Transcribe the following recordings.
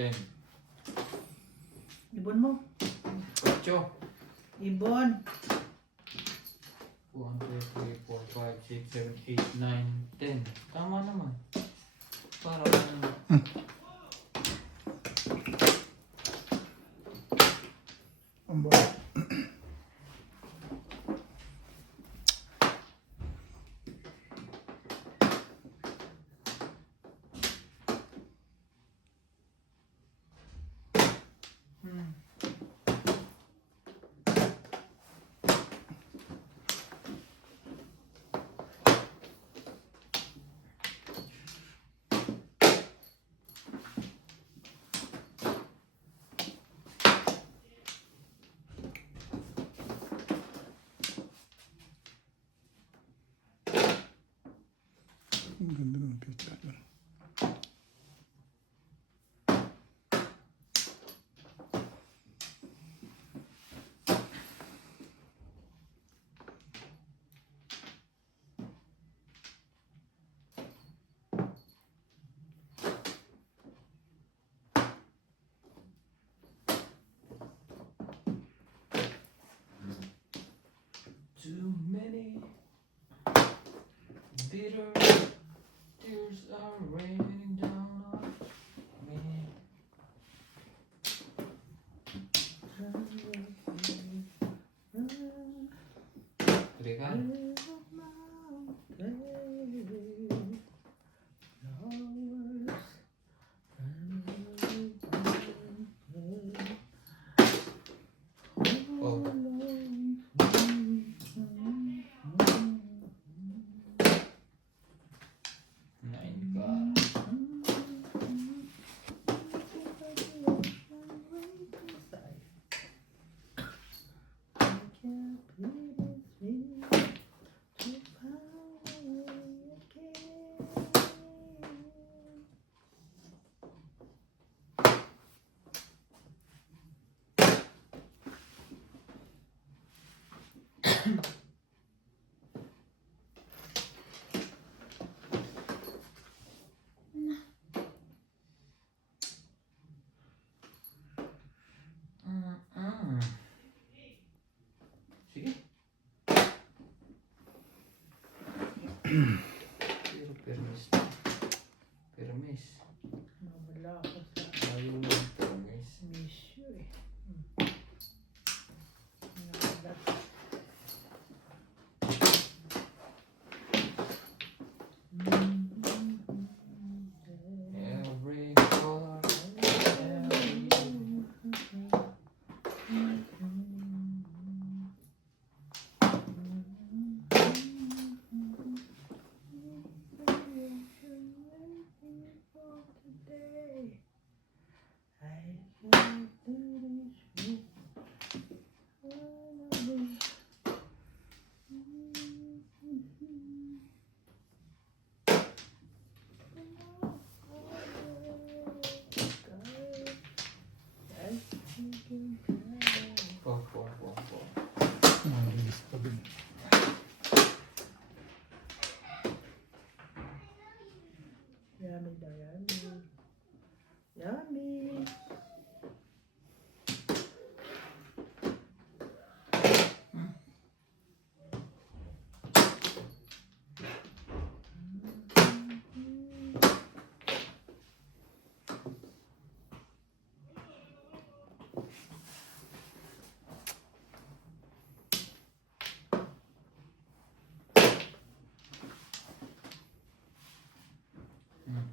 10. Ibon mo. 8. Ibon. 1, 2, 3, 4, 5, 6, 7, 8, 9, 10. Tama naman. Para Ang ba? Ang ganda ng picture doon. too many bitter tears are raining down on me. Three ka? Oh. Nine ka. Sige. Pero permis. Permis. Wala ako sa Ayaw ng permis. issue eh. Every color, every Four. Ang release pa din. Yummy daw, yummy. Yummy.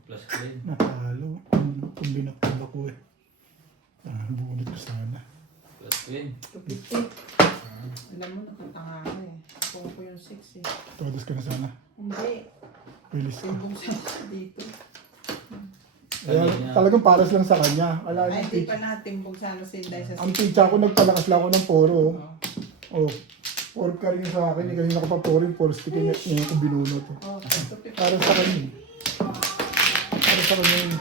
Plus clean. Natalo. Kung binakbang ako eh. Bunit ko sana. Plus clean. 250. Alam mo, nakatanga ako eh. Kung ko yung 6 eh. Todos ka na sana. Hindi. Release ko. Timbong sa dito. Ayan, Kanina. talagang paras lang sa kanya. Wala Ay, yung hindi pitch. pa natimbong sana si Inday sa Ang 6. pitcha ko, nagpalakas lang ako ng poro. Oh. 4 ka rin sa akin. Hindi kanina ko pa poro yung 4 stick. Ngayon ko binunot. Oh, 250. Para sa kanya. Para sa kanya yun.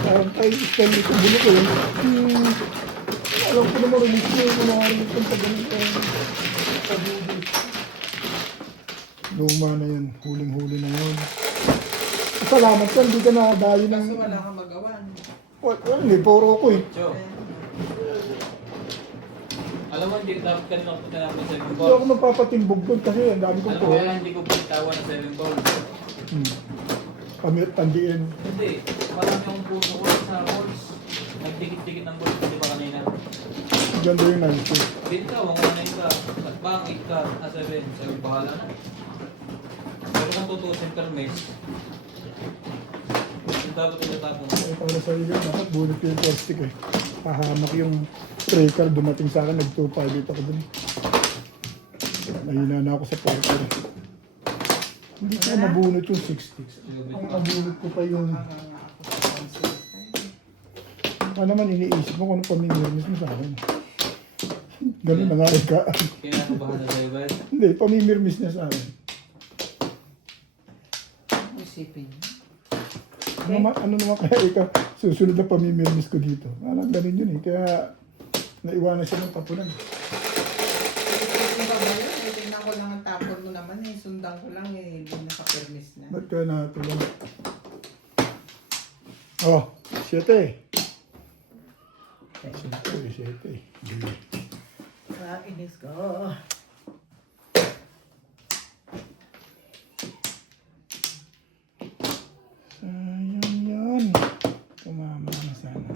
Parang tayo Stanley kung bulo ko yun. Alam ko naman release ko yung mga release ko pag ganun ko. Luma na yun. Huling-huli na yun. Salamat ka, hindi ka nakadayo ng... Kaso wala kang magawa. Wala, hindi, puro ako eh. Joe, alam mo, hindi dapat ka nang punta namin sa 7 Hindi balls. ako magpapatimbog doon kasi ang dami kong Alam mo puro. kaya hindi ko pinitawan ng 7 balls. Kami tandiin. Hindi, marami akong puso ko sa balls. Nagdikit-dikit ng balls, di ba kanina? Ganda yung nice. Bin ka, wang 1 ka, at bang 8 ka, 7, sabi bahala na. Pero kung tutusin per mes, yung dapat itatapon mo. Ay, para sa iyo, dapat bunot ko yung plastic eh. Pahamak yung tracker, dumating sa akin, nag-2.5 dito ako dun. Nahina na ako sa porker. Hindi ko nabunot yung 60. Ang nabunot ko pa yung... Ano naman iniisip mo kung ano pamimirmis mo sa akin. Ganun na nga ika. Kinakabahan na sa'yo ba? Hindi, pamimirmis niya sa akin. Isipin. Ano naman kaya ikaw susunod na pamimirmis ko dito? Alam, ganun yun eh. Kaya naiwanan siya ng tapunan. Tingnan ko lang ang tapon mo naman eh. Sundan ko lang eh. Hindi nakapermis na. Ba't kaya natulong? Oh, 7. 7. Inis ko. Sayang yan. Tumama na sana.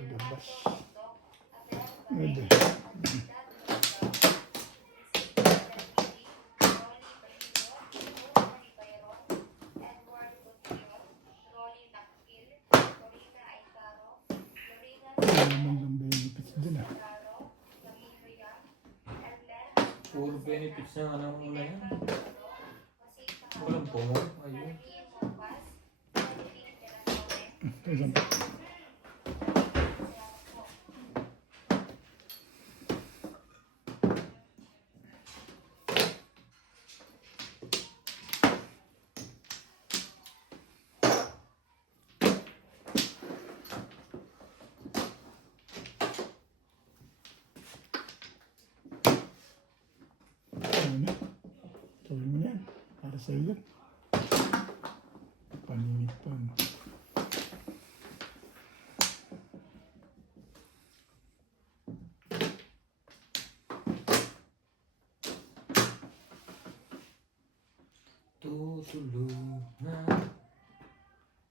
Gabas. Ede. Ang benefits din ah. Puro benefits na ano mo na yan. Walang pomo. Ayun. Isang ano? Gawin mo yan. Para sa iyo. Paningit pa. No? Tutulungan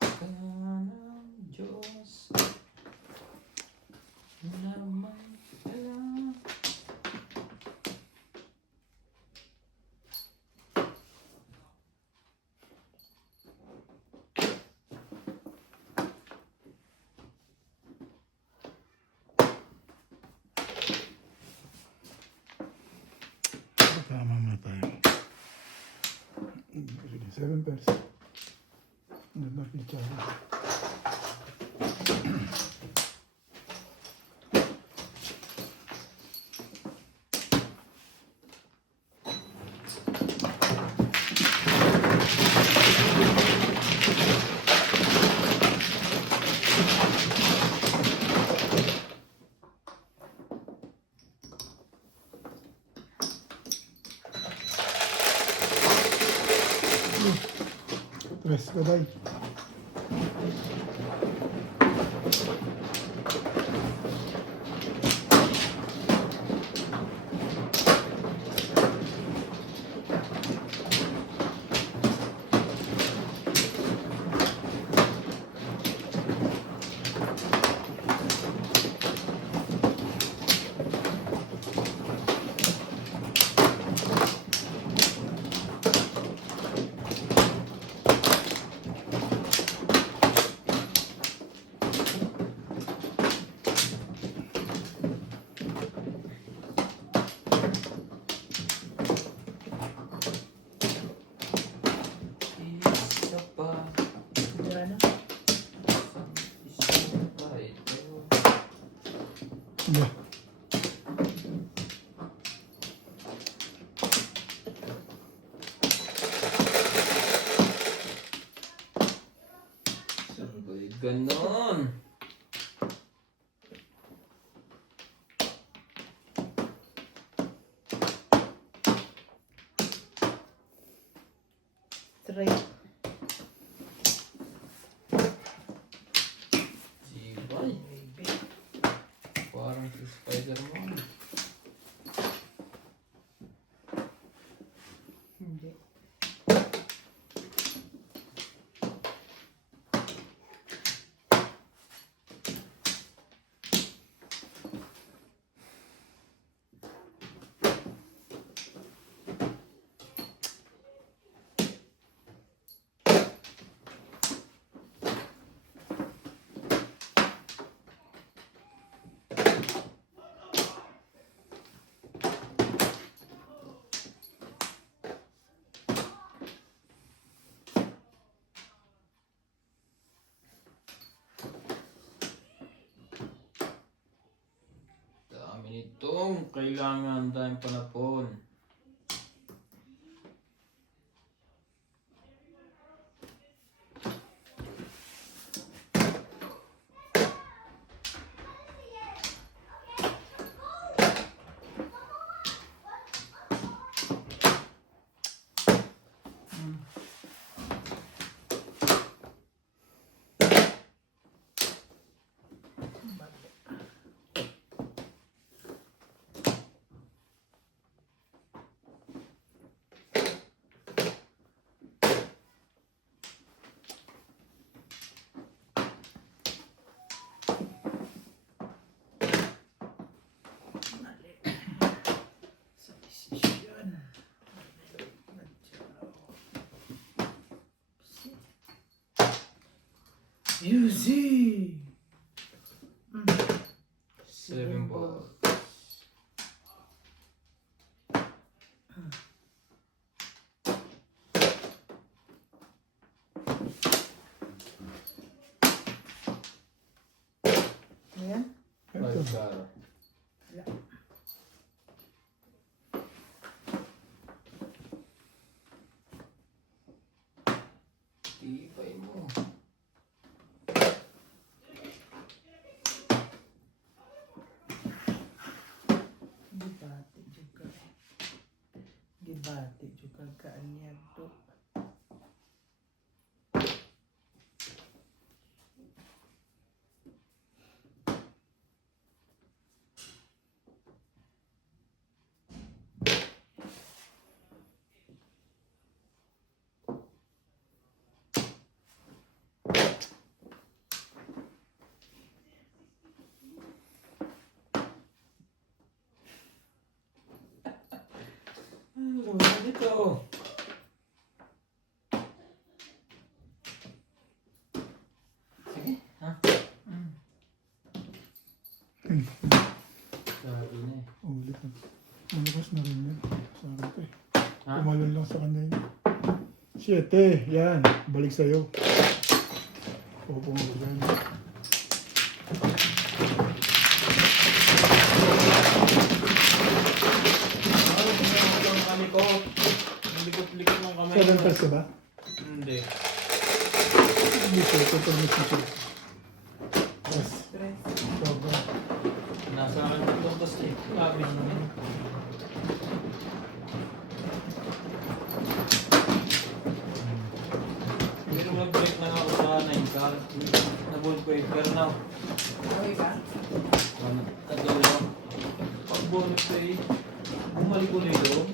ka ng Diyos na may alam. Tama mo tayo. 7 pesos. Ganda picture. Tres ka day. Ganon. Straight. Sibay. Parang si Spider-Man. Hindi. Dami nitong kailangan tayong panapon. Mali. Sa desisyon. Easy. 7 balls. Ayan. Ito. 5 karo. Wala. Tibay mo. Gibati juga. Gibati juga kaanyad to. Wala dito. Sige, ha? Sabi na eh. Ulit na. Malakas na rin yan. Sa akin pa eh. Ha? Tumalon lang sa kanya yun. 7. Yan. Balik sa'yo. Opo mo yan. Ano, tingnan mo ang kami ko. Ang likot-likot ng kamay 7 ko. plus ka ba? Hindi. Hindi po. Total miss na siya. Yes. Stress. Sobra. Nasa akin ito kasi labi naman. Pero mag-break na nga ako sa 9 car. Nabol ko 8 car na. Okay ba? Tatulo. Pag bonus ko eh, bumalik ulit doon.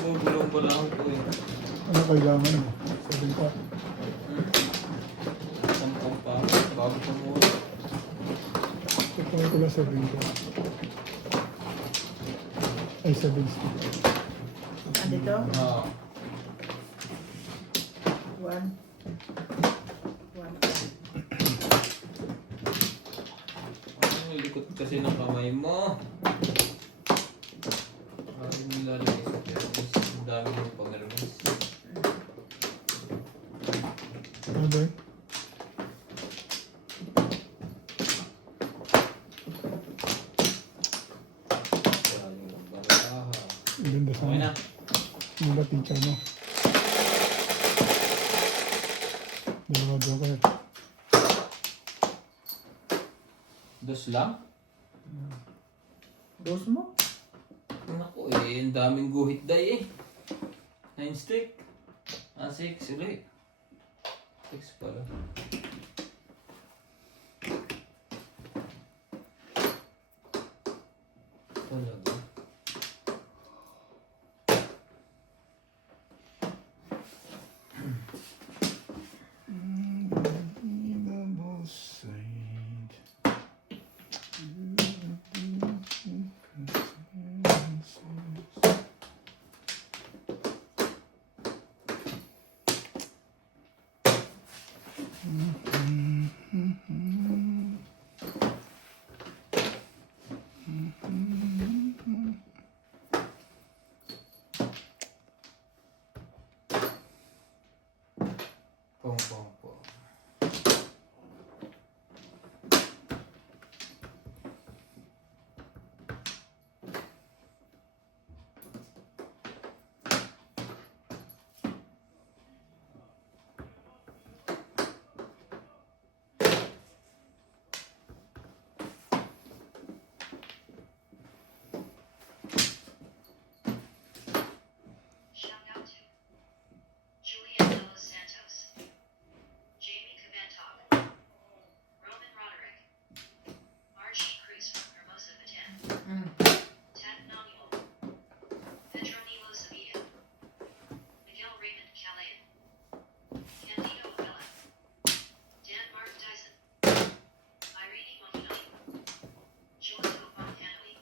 Gulong ko lang ito eh. Ano kailangan mo? 7 pa. Sampung pa. Bago ko muna. Ito ko lang 7 pa. Ay, 7 stick. Andito? Ah. 1. 1. Ang likot kasi ng kamay mo. Parang nilalagay sa permis. Ang dami ng pangalmis. Ano ba yun? Galing ng baraha. Ganda Okay na. sana. Ganda teacher mo. Dalawa joker. Dos lang? Dos mo? Naku eh, ang daming guhit day eh. 9 stick. 6 ulit. 6 pala. Talaga. Pong pong pong. Shout out to Julian Los Santos, Jamie Kamantok, Roman Roderick, Archie Cruz from Hermosa Batin, Ted Manuel, Pedro Nilo Sevilla, Miguel Raymond Calayan, Candido Abella, Dan Mark Dyson, Irene Mokinoi, Joso Bonhanoi,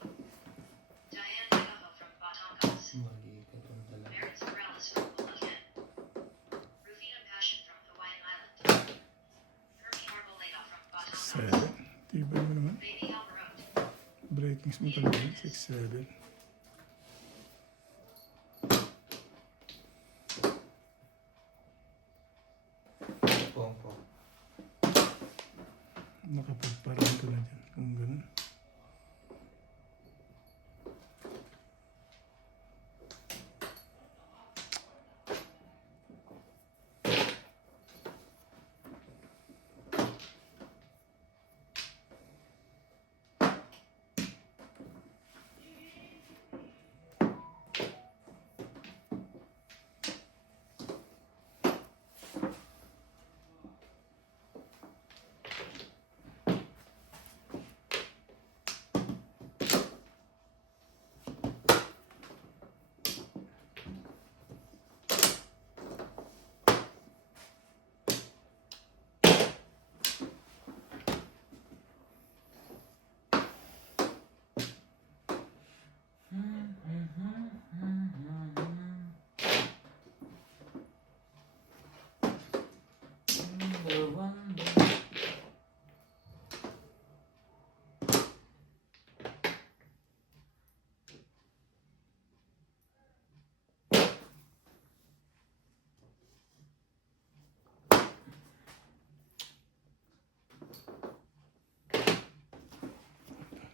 Diane Caho from Batangas, Mali ka itong talaga. Merritt Morales from Bulacan, Rufina Passion from Hawaiian Island, Hermie Arboleda from Batangas, 7. Tibay mo naman. Baby Alvarado, Breakings mo talaga. 6, 7. Pong pong. Nakapagparaan ka na dyan. Kung ganun.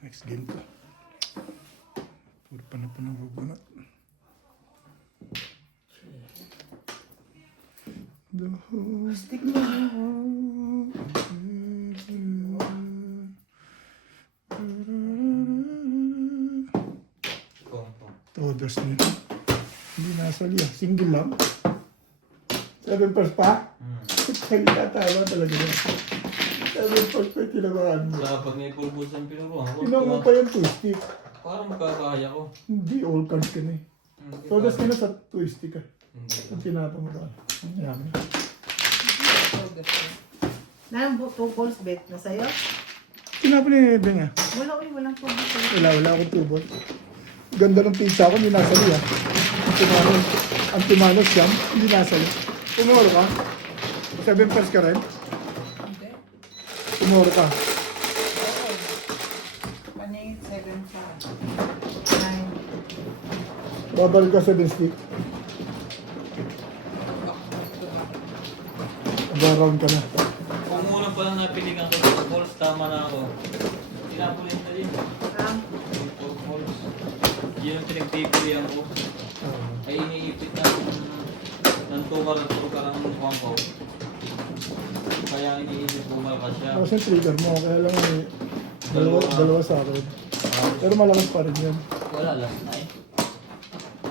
Next game to. Puro pa na bubunot. The whole Stick mo. Pong pong. Todos nito. Hindi nasali ah. Single lang. 7 pairs pa? Salita tawa talaga yan. 7 pairs pa tinamaan mo. Sa pag may pulbos ang pinuruan ko. Tinawag mo pa yung twisty. Parang magkakaya ko. Hindi, all cards ka na eh. Hindi Todos pa- ka na sa twisty ka. Hindi. Ang tinapa mo ka. Ang yaman. Nang 2 balls bet na sa'yo? Tinapa ni Beng ah. Walang progress. Wala akong tubol. Ganda ng pizza ko, hindi nasali ah. Ang timanos yan, hindi nasali. Tumuro ka? 7 pairs ka rin? Hindi. Tumuro ka. Oo. Paningit 7 pa. 9. Babalik ka 7 stick. Around ka na. Kung una pa lang napiligan ko ng balls, tama na ako. Tinapulit na din. Yung 4 balls. Yun ang pinagpipilihan ko. Ay iniipit na ng tukar ang mukhang ko. Kaya iniisip ko malakas siya. Tapos yung trigger mo, kaya lang Dalawa sa akin. Pero malakas pa rin yan. Wala last night.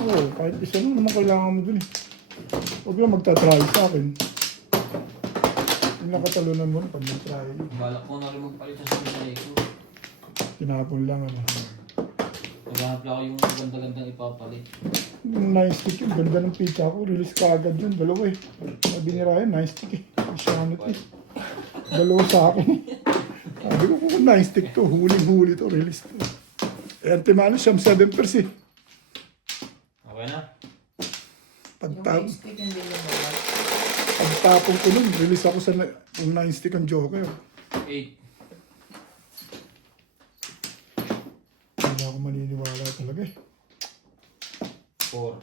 Oo, kahit isa lang naman kailangan mo dun eh. Huwag lang magta-try sa akin. Yung nakatalunan mo pag mag-try. Balak ko na rin magpalit sa sinilay ko. Tinapon lang ano. Naghanap lang ako yung ganda-gandang ipapalit. Yung nice stick, yung ganda ng pizza ko. Release ka agad yun. Dalawa eh. Sabi ni Ryan, nice stick eh. Shanit eh. Dalawa sa akin eh. Sabi ko kung nice stick to, huling-huli to, release to. Eh, antimano siyang 7% eh. Okay na? Yung main stick hindi mo mawala. Pagtapong ko nun, release ako sa yung 9 stick ang Joker. 8. Hindi ako maniniwala talaga eh. 4.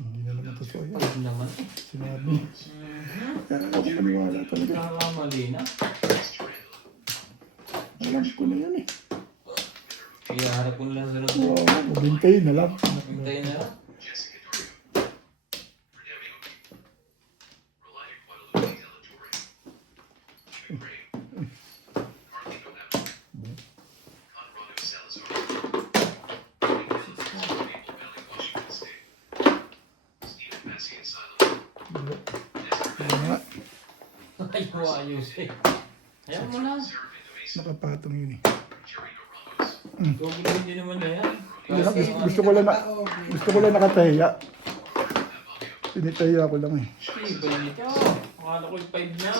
Hindi na naman totoo yan. 5 naman. Sinabi. Hindi ako maniwala talaga. Nakakamali na. Alam ko na yan eh. Kaya harap ko na lang sa loob. Oo, mabintay na lang. Hintayin na lang. Ano nga, Ayaw ayos eh. Ayaw mo na. nakapatong yun eh. Sobrang hindi naman na yan. Gusto ko lang nakatahiya. Tinitahiya ko lang eh. Iba nito. Akala ko yung 5 na.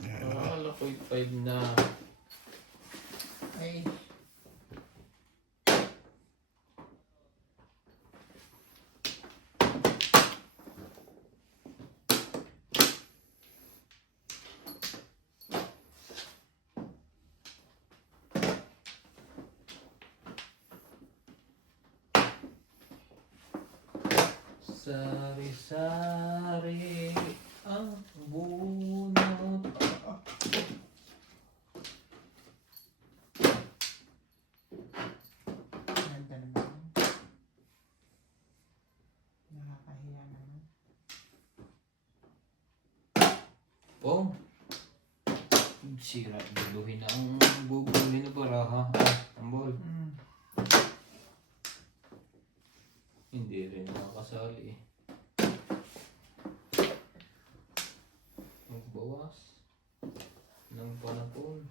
Akala ko yung 5 na. Ay, Sari-sari ang bunot. ganda naman. Nakakahiya naman. Oh. Sira. Buluhin na ang bubuluhin na baraha. Ang ball. Hindi rin nakakasali eh. Magbawas ng panapon.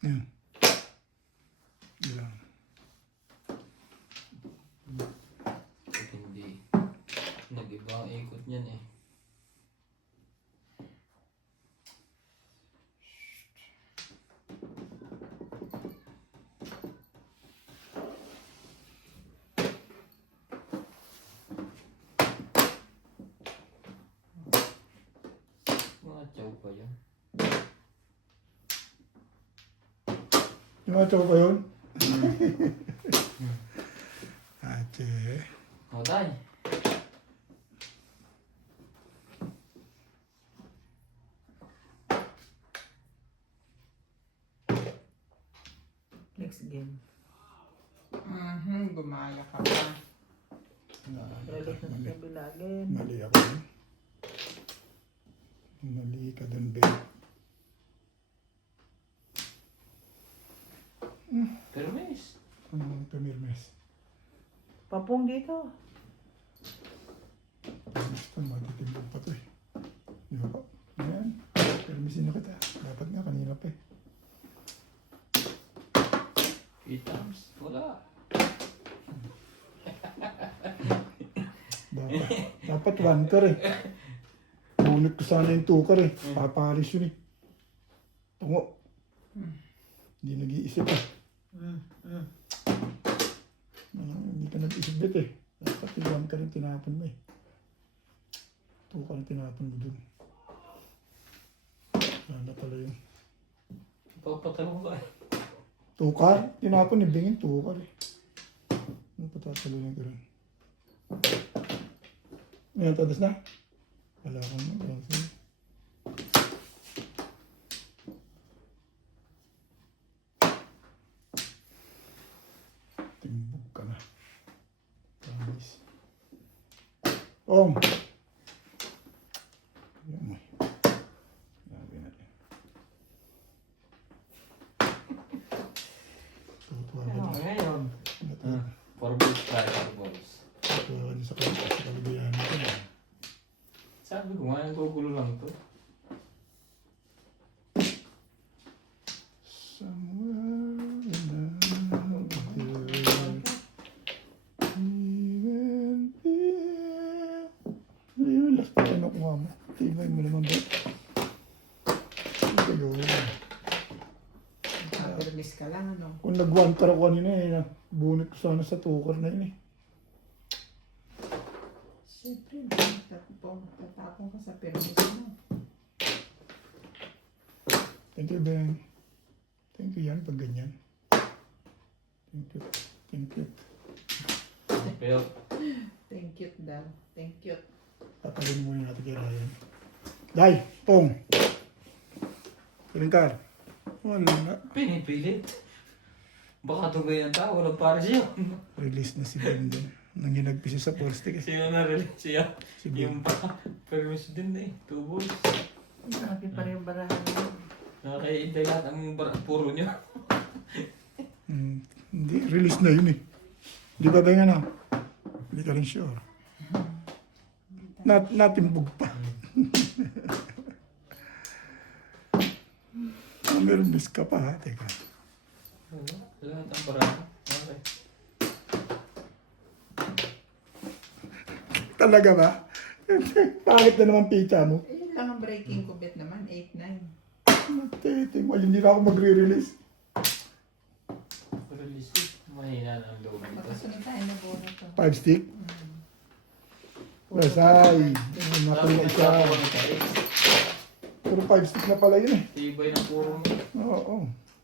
Yan. Yan. Pag hindi, nag-iba ang ikot niyan eh. Mga chow pa yan. Yung mga tao ba yun? Ate. O, tay. Next game. Gumaya ka pa. Release na sa bilagin. Mali ako. Mali ka dun, babe. Pero miss. Ano tumirmes? Papong dito. Gusto, matitimbang pa to eh. Di ba po? Ayan. Permisin na kita. Dapat nga kanina pa eh. 8 times. Wala. Dapat one car eh. Bunot ko sana yung two car eh. Paparis yun eh. Tungo. Hindi nag-iisip eh. Hindi ka nag-iisip dit eh. Dapat yung one car yung tinapon mo eh. Two car yung tinapon mo dun. Sana pala yun. Papatalong ka eh. Two car? Tinapon eh. Bingin two car eh. Ano patatalon yung gano'n? Ayan, tadas na. Wala akong mag-answer. Timbog ka na. Promise. Om! Ayan mo. Lagyan natin. Tutuwa ka na. Ngayon. For balls, try for balls. Tutuwa ka na sa kaligayahan natin. Sabi ko nga, gugulo lang to. Somewhere in the even here. Yung last na ano ko mo. Tibay mo naman ba? Ito yun. Permis ka lang, ano? Kung nag-1 ako kanina eh, bunit ko sana sa tukar na yun eh. Siyempre, tatapon ka sa permis mo. Thank you, Ben. Thank you yan pag ganyan. Thank you. Thank you. Pero, Thank you daw. Thank you. Papalin mo natin kay Ryan. Day! Pong! Kalingkar. Wala. pinipilit. Baka tugayan tao, walang para siya. Release na si Ben din. Nang ginagpisa sa first stick eh. Siya na rin, siya. Si Ben. Yung pa, permis din eh. 2 balls. Grabe pa rin yung barahan mo. Nakakaintay lahat ang puro nyo. Hindi, release na yun eh. Di ba ba nga na? Hindi ka rin sure. Natimbog pa. Meron miss ka pa ha. Teka. Lahat ang parang. Okay. Talaga ba? Bakit na naman pita mo? Ayun lang ang breaking ko bet naman. 8-9. Nagtiting mo. Hindi na ako magre-release. Realistic. Mahina na ang loob nito. Makasunod tayo na bono to. 5 stick. Wesay. Napala isa. Puro 5 stick na pala yun eh. Tibay ng puro mo. Oo.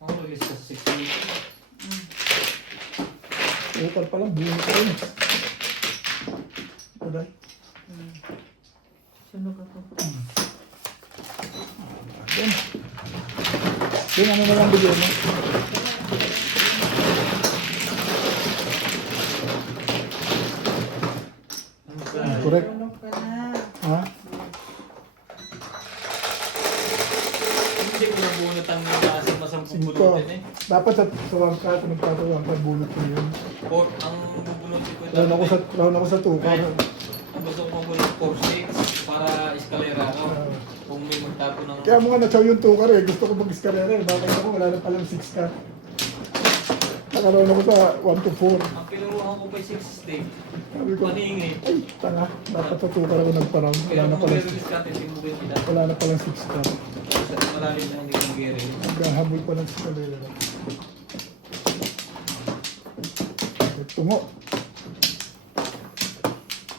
Ang release ka sa 6 weeks. Total pa lang. Buong ko yun. Ito dahil. Sunog ako. Yan. Yan, ano na lang bigyan mo? Ano sa... Correct. Sunog ka na. Ha? Hindi ko nabunot ang nasa masampung Cinco. bunutin eh. Dapat sa wang ka, nagtatawang ka, bunot ko yun. Or, ang bubunutin ko Round ako sa tukar. ang gusto ko mabunot 4-6 para eskalera ako. Kung may magtapo ng... Kaya mo nga na-chow yung tukar eh. Gusto ko mag-iskarera eh. Bakit ako wala na palang 6 ka. Nakaroon ako sa 1 to 4. Ang pinuruhan ko pa 6 stick. Sabi ko, Paningi. ay, tanga. Dapat sa tukar ako nagpa-round. Kaya Wala na kung palang 6. mag-release ka, timbugin kita. Wala na palang 6 ka. Sa malalim na hindi ko mag-release. Naghahabol pa ng eskalera. Tungo.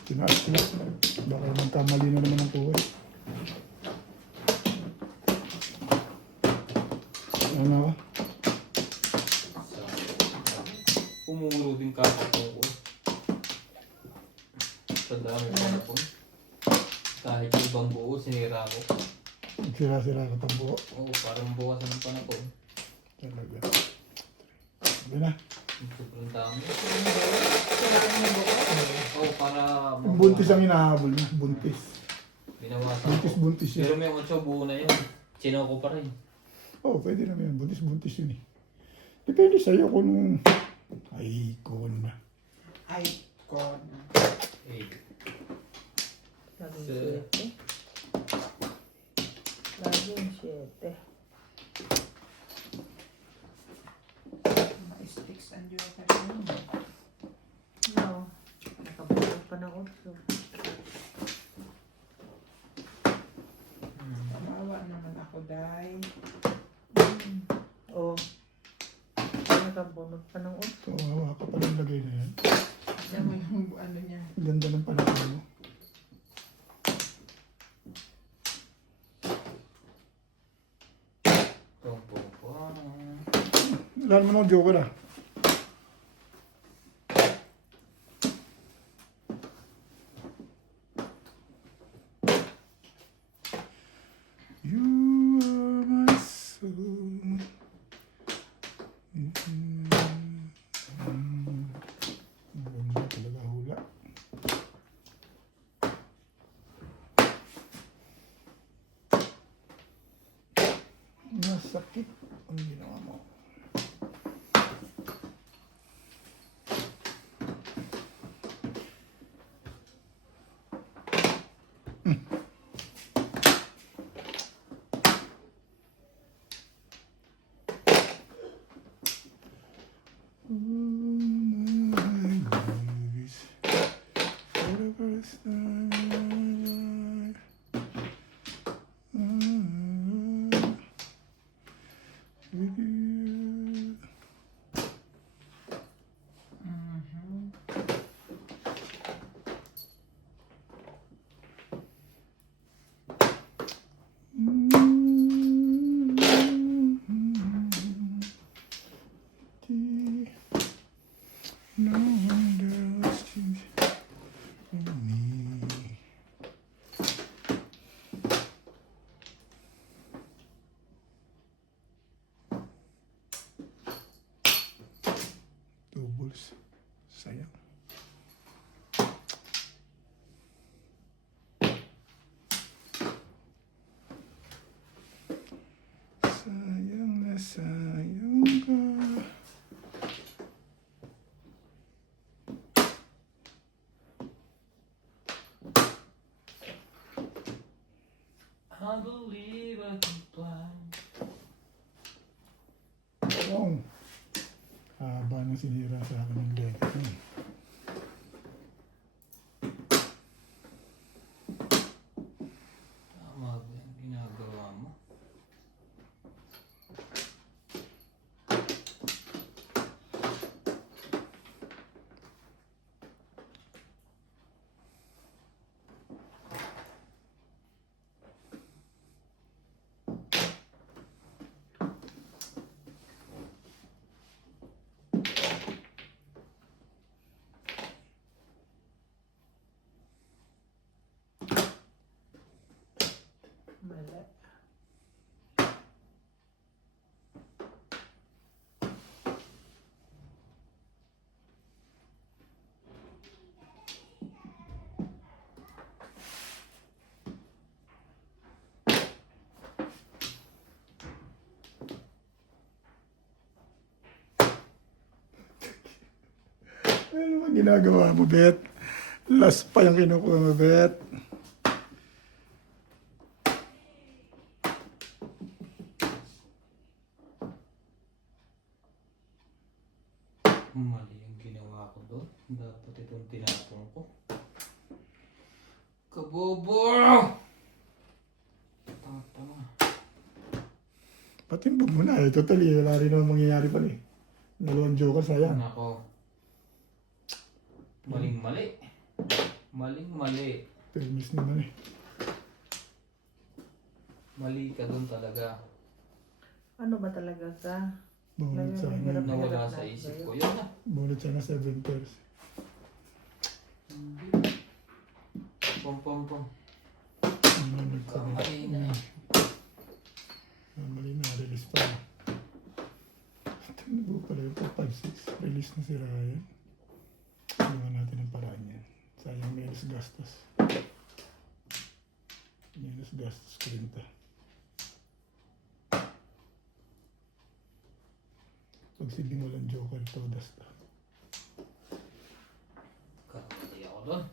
Tinaas ko lang. Baka magkamali na naman ang tuway. Ano ako? Pumuro din kasi ko. Sa dami ko po. Kahit yung ibang buo, sinira ko. Sira-sira ka pang buo. Oo, parang buwasan ng panahon. Talaga. Sabi na. Sobrang dami. Kailangan mo buko. Oo, para... Yung buntis ang hinahabol na. Buntis. Binawasan ko. Buntis Pero yun. may 8 buo na yun. Sinaw ko pa rin. Oo, pwede naman yan. Buntis yun eh. Depende sa'yo kung... Icon. Icon. 8. Laging 7. Laging 7. Mga sticks ang diwa ka rin. No. Nakabulog pa ng 8. Kawawa naman ako, Day. Oo. Nakabunot pa ng 8. So, hawa ka pa ng lagay na yan. Siya mo yung ano niya. Ganda ng panahon mo. Lahat mo ng joker ah. Sakit. Ang ginawa mo. No one else for me. Doubles. Sayang. Sayang na sayang ka. I believe I can fly. Wow. Haba na sinira sa akin ng leg. Tama ba yung ginagawa mo? Mali. Ano ba ginagawa mo, Bet? Last pa yung kinukuha mo, Bet. Mali yung ginawa ko doon. Dapat itong tinapon ko. Kabobo! Tama. Patimbog mo na. Totally, wala rin naman mangyayari pala eh. Dalawang joker, sayang. Nako. Maling-mali. Maling-mali. Permis naman eh. Mali ka doon talaga. Ano ba talaga ka? Bunot sana. Nawala sa isip ko. Yun na. Bunot sana 7 pairs. Pom. Ano nagkaroon? Kamali na eh. Mali na, release pa. Tingnan mo pala yung 5-6. Release na si Ryan. Gawin natin ang paraan yan. Sayang menos gastos. Menos gastos ko rin ito. Pag silbing walang joker, todas to. Kamali ako doon.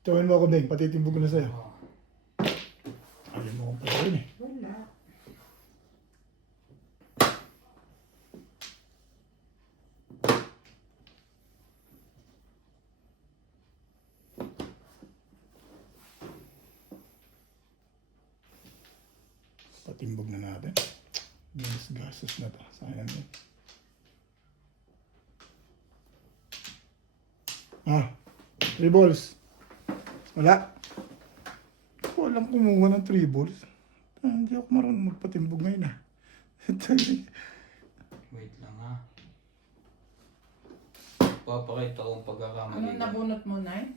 Tawin mo ako din, patitimbog ko na sa'yo. Oh. Ayaw mo akong pala eh. Wala. Patimbog na natin. Menos gastos na to. Sayang yun. Ah, 3 balls. Wala. Walang kumuha ng 3 balls. Hindi ako marunong magpatimbog ngayon ah. Wait lang ha. Papakita ko ang pagkakamali Ano ko. nabunot mo, Nay?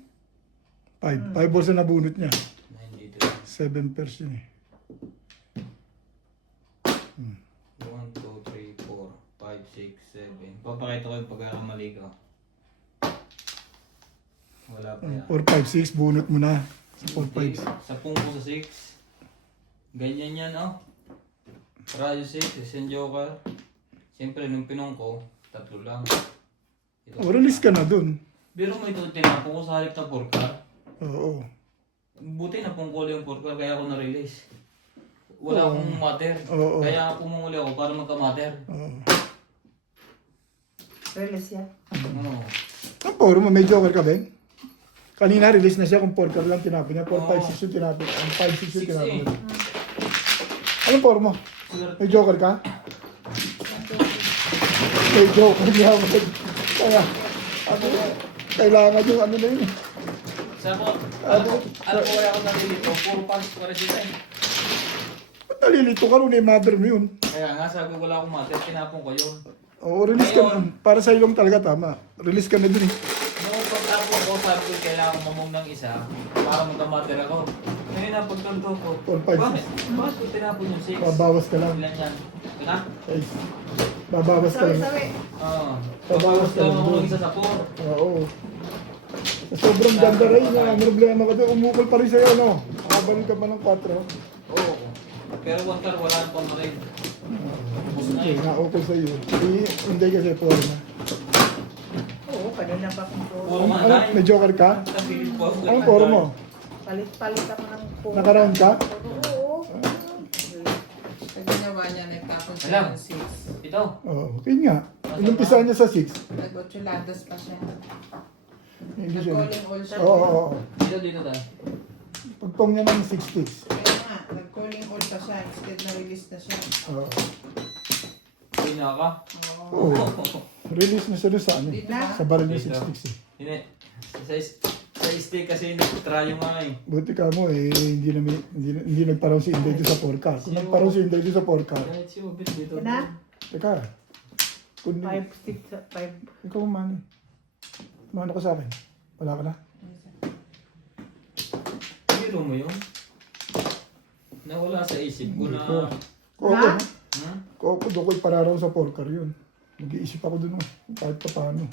5 balls na nabunot niya. Na hindi ito. 7 pairs yun eh. 1, 2, 3, 4, 5, 6, 7. Papakita ko yung pagkakamali ko. Wala pa yan. 4, 5, 6, bunot mo na. Sa 4, Okay, 5. sa pungko sa 6. Ganyan yan, oh. Radio 6, Sen Joker. Siyempre, nung pinong ko, 3 lang. Ito. O, release ka na dun. Pero mo ito, tinapo ko sa halip na porkar. Oo. Buti na pungkol yung porkar, kaya ako na-release. Wala akong mater. Oo. Kaya pumunguli ako para magka-mater. Oo. Release yan. Oo. Ang poro mo, may joker ka, Ben? Kanina release na siya kung porker lang tinapon niya. 4-5-6 yung tinapon. Ang 5-6 yung tinapon niya. Anong poro mo? Sulat. May joker ka? May joker niya. Kaya, ano, kailangan yung ano na yun. Sabi ko, alam ko kaya ako nalilito, puro pass pa rin sila eh. Ba't nalilito ka rin? Mother mo yun. Kaya nga sabi ko wala akong mater, tinapon ko yun. Oo, release ka na. Para sa ilong talaga tama. Release ka na dun eh. Noong pagtapon ko, sabi ko kailangan mamong ng isa para magka-mater ako. Ngayon na pagkanto ko, 4, 5, 6. bakit ko tinapon yung 6? Babawas ka lang. Ilan yan? Ina? Guys, babawas ka lang. Sabi. Oo. Babawas ka lang Ako doon. ng isa sa 4. Oo. Sa sobrang ganda rin yun. Ang problema ka doon. Umukol pa rin sa'yo, no? Makabalik ka pa ng 4. Oo. Pero one car, wala pang marin. Tapos na Okay, yun. na-okay sa'yo. Hindi kasi 4 na. Oo, kanina pa kung Puro puro. man Ano, may joker ka? Nabilis po ako. Anong 4 mo? Palit-palit ako ng puro. Naka-round ka? Oo. Sa ginawa niya, nagtapon siya Alam. ng 6. Ito. Oo, okay nga. Inumpisa niya sa 6. Nag-ochulados pa siya. Hindi siya. Nag-calling all siya. Oo, oo, oo. Dito tayo. Pagpong niya ng 6 sticks. Kaya nga, nag-calling all pa siya. Instead na release na siya. Oo. Hindi na ka. Oo. Oo. Release na siya doon sa ano. Dito ba? Sa baril niya Dito. 6 sticks eh. Hindi. Sa stick kasi hindi try yung nga eh. Buti ka mo eh, hindi nagparaw si Inday doon sa 4 car. Kung nagparaw si Inday doon sa 4 car. Kahit si Ubit dito. Yan na? Teka. Kundi, 5, 6, 5. ikaw mano. Mano ka sa akin. Wala ka na? Biro mo yun? Nawala sa isip ko na... Koko, Ha? no? Hmm? Koko, doon ko ipararaw sa 4 car yun. Mag-iisip ako doon, kahit pa paano.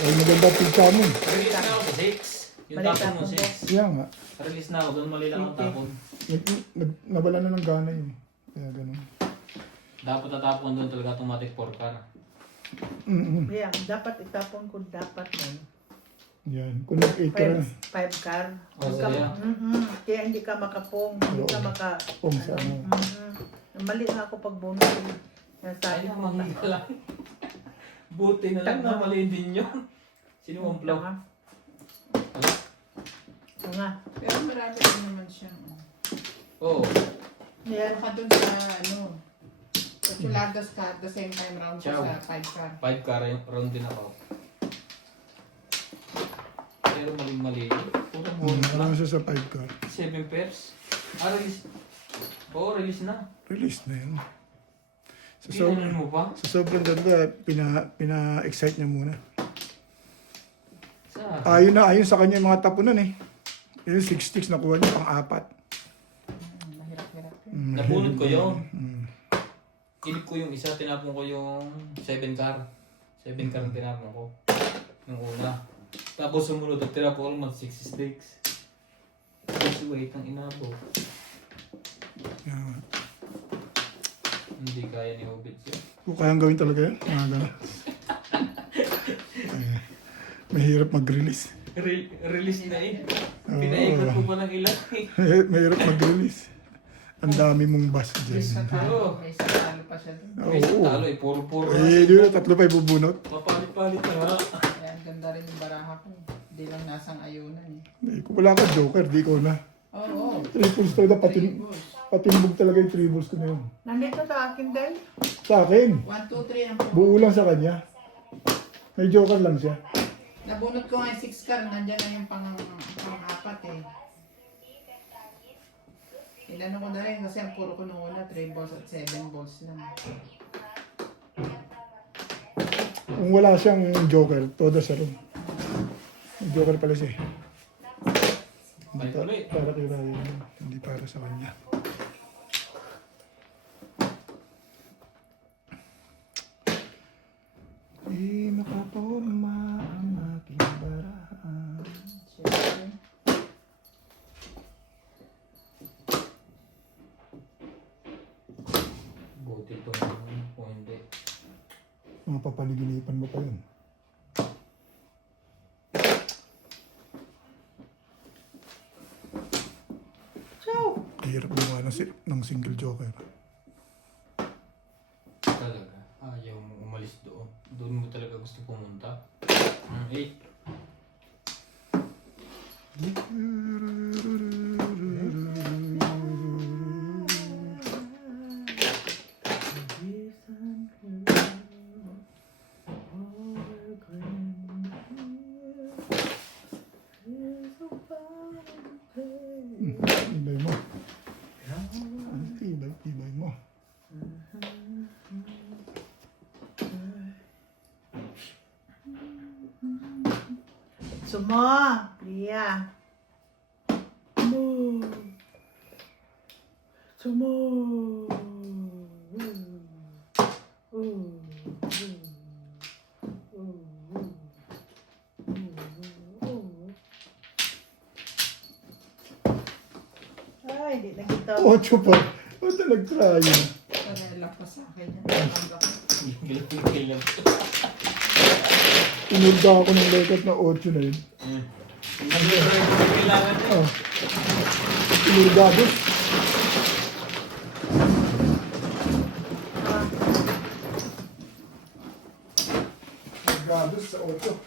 Ay, maganda pizza mo. Release na ako sa 6. Yung Balik tapon mo tapon 6. Kaya nga. Release na ako, doon mali lang ang tapon. Nawala na ng gana yun. Kaya ganun. Dapat natapon doon talaga automatic 4 car. Mm-hmm. Yeah, dapat itapon ko dapat mo. Yan. Kung nag-8 ka na. 5 car. Oh, saya. Kaya hindi ka makapong. Hindi ka Oo. maka... Pong sa ano. Mali nga ako pag bonus. Ay Nasabi na, ko mali ka lang. Buti na lang na mali din yun. Sino ang flow? Tanga. Tanga. Pero marami din naman siya. Oo. Yan. Baka dun sa ano, ochulados ka at the same time round siya Ciao. sa 5 car. 5 car round din ako. Pero mali-mali. Puro bonus lang. Marami siya sa 5 car. 7 pairs. Ah, release. Oo, release na. Release na yun. Pinanan mo pa? Sa sobrang ganda, pina-excite niya muna. Sa Ayon sa kanya yung mga tapunan eh. Yung 6 sticks nakuha niya pang-4. Mahirap-hirap yun. Napulot ko yun. Mm. Kilip ko yung isa, tinapon ko yung 7 car. 7 car ang tinapon ko. Yung una. Tapos sumunod at tinapon ko naman 6 sticks. Kasi wait, ang inabo. Yeah. Hindi kaya ni Hobbit yun. Kung kayang gawin talaga yun, mga gano'n. Mahirap mag-release. Release na eh. Oo. Pinaikot ko pa ng ilan eh. Mahirap mag-release. Ang dami mong bus May dyan. satalo. May satalo pa siya dun. May Oo. talo eh, puro-puro. Eh, di ba, 3 pa ibubunot? Mapalit-palit na nga. Kaya ang ganda rin yung baraha ko. Hindi lang nasang ayunan eh. Eh, kung wala ka joker, di ko na. Oo. Triples talaga, Triples. patimbog talaga yung triples ko na yun. Nandito sa akin dahil. Sa akin, 1, 2, 3 ang buo lang sa kanya. May joker lang siya. Nabunot ko nga yung 6 car, nandyan na yung pang-apat eh. Inano ko na rin kasi ang puro ko nung una, 3 balls at 7 balls lang. Kung wala siyang joker, todo sa room. May joker pala siya eh. Hindi Balik ulit. para kay Ryan yun. Hindi para sa kanya. Di makaporma ang aking barahan. Siyempre. Buti ito naman kung hindi. Mga papaligilipan mo pa yun. Ciao! Hirap gumawa ng single joker. Talaga, ayaw mo umalis doon. Doon mo talaga gusto pumunta. 8. Tibay mo. Ang tibay mo. Sumo! Lia! Sumo! Sumo! Ay, di na kita. 8 pa. Ba't na nag-try yun? Panelak pa sa akin yan. Tanggap ko. Gilang. Inurga ako ng lekat na 8 na yun. Ang kailangan eh. Oh. Inurgados. Inurgados sa 8.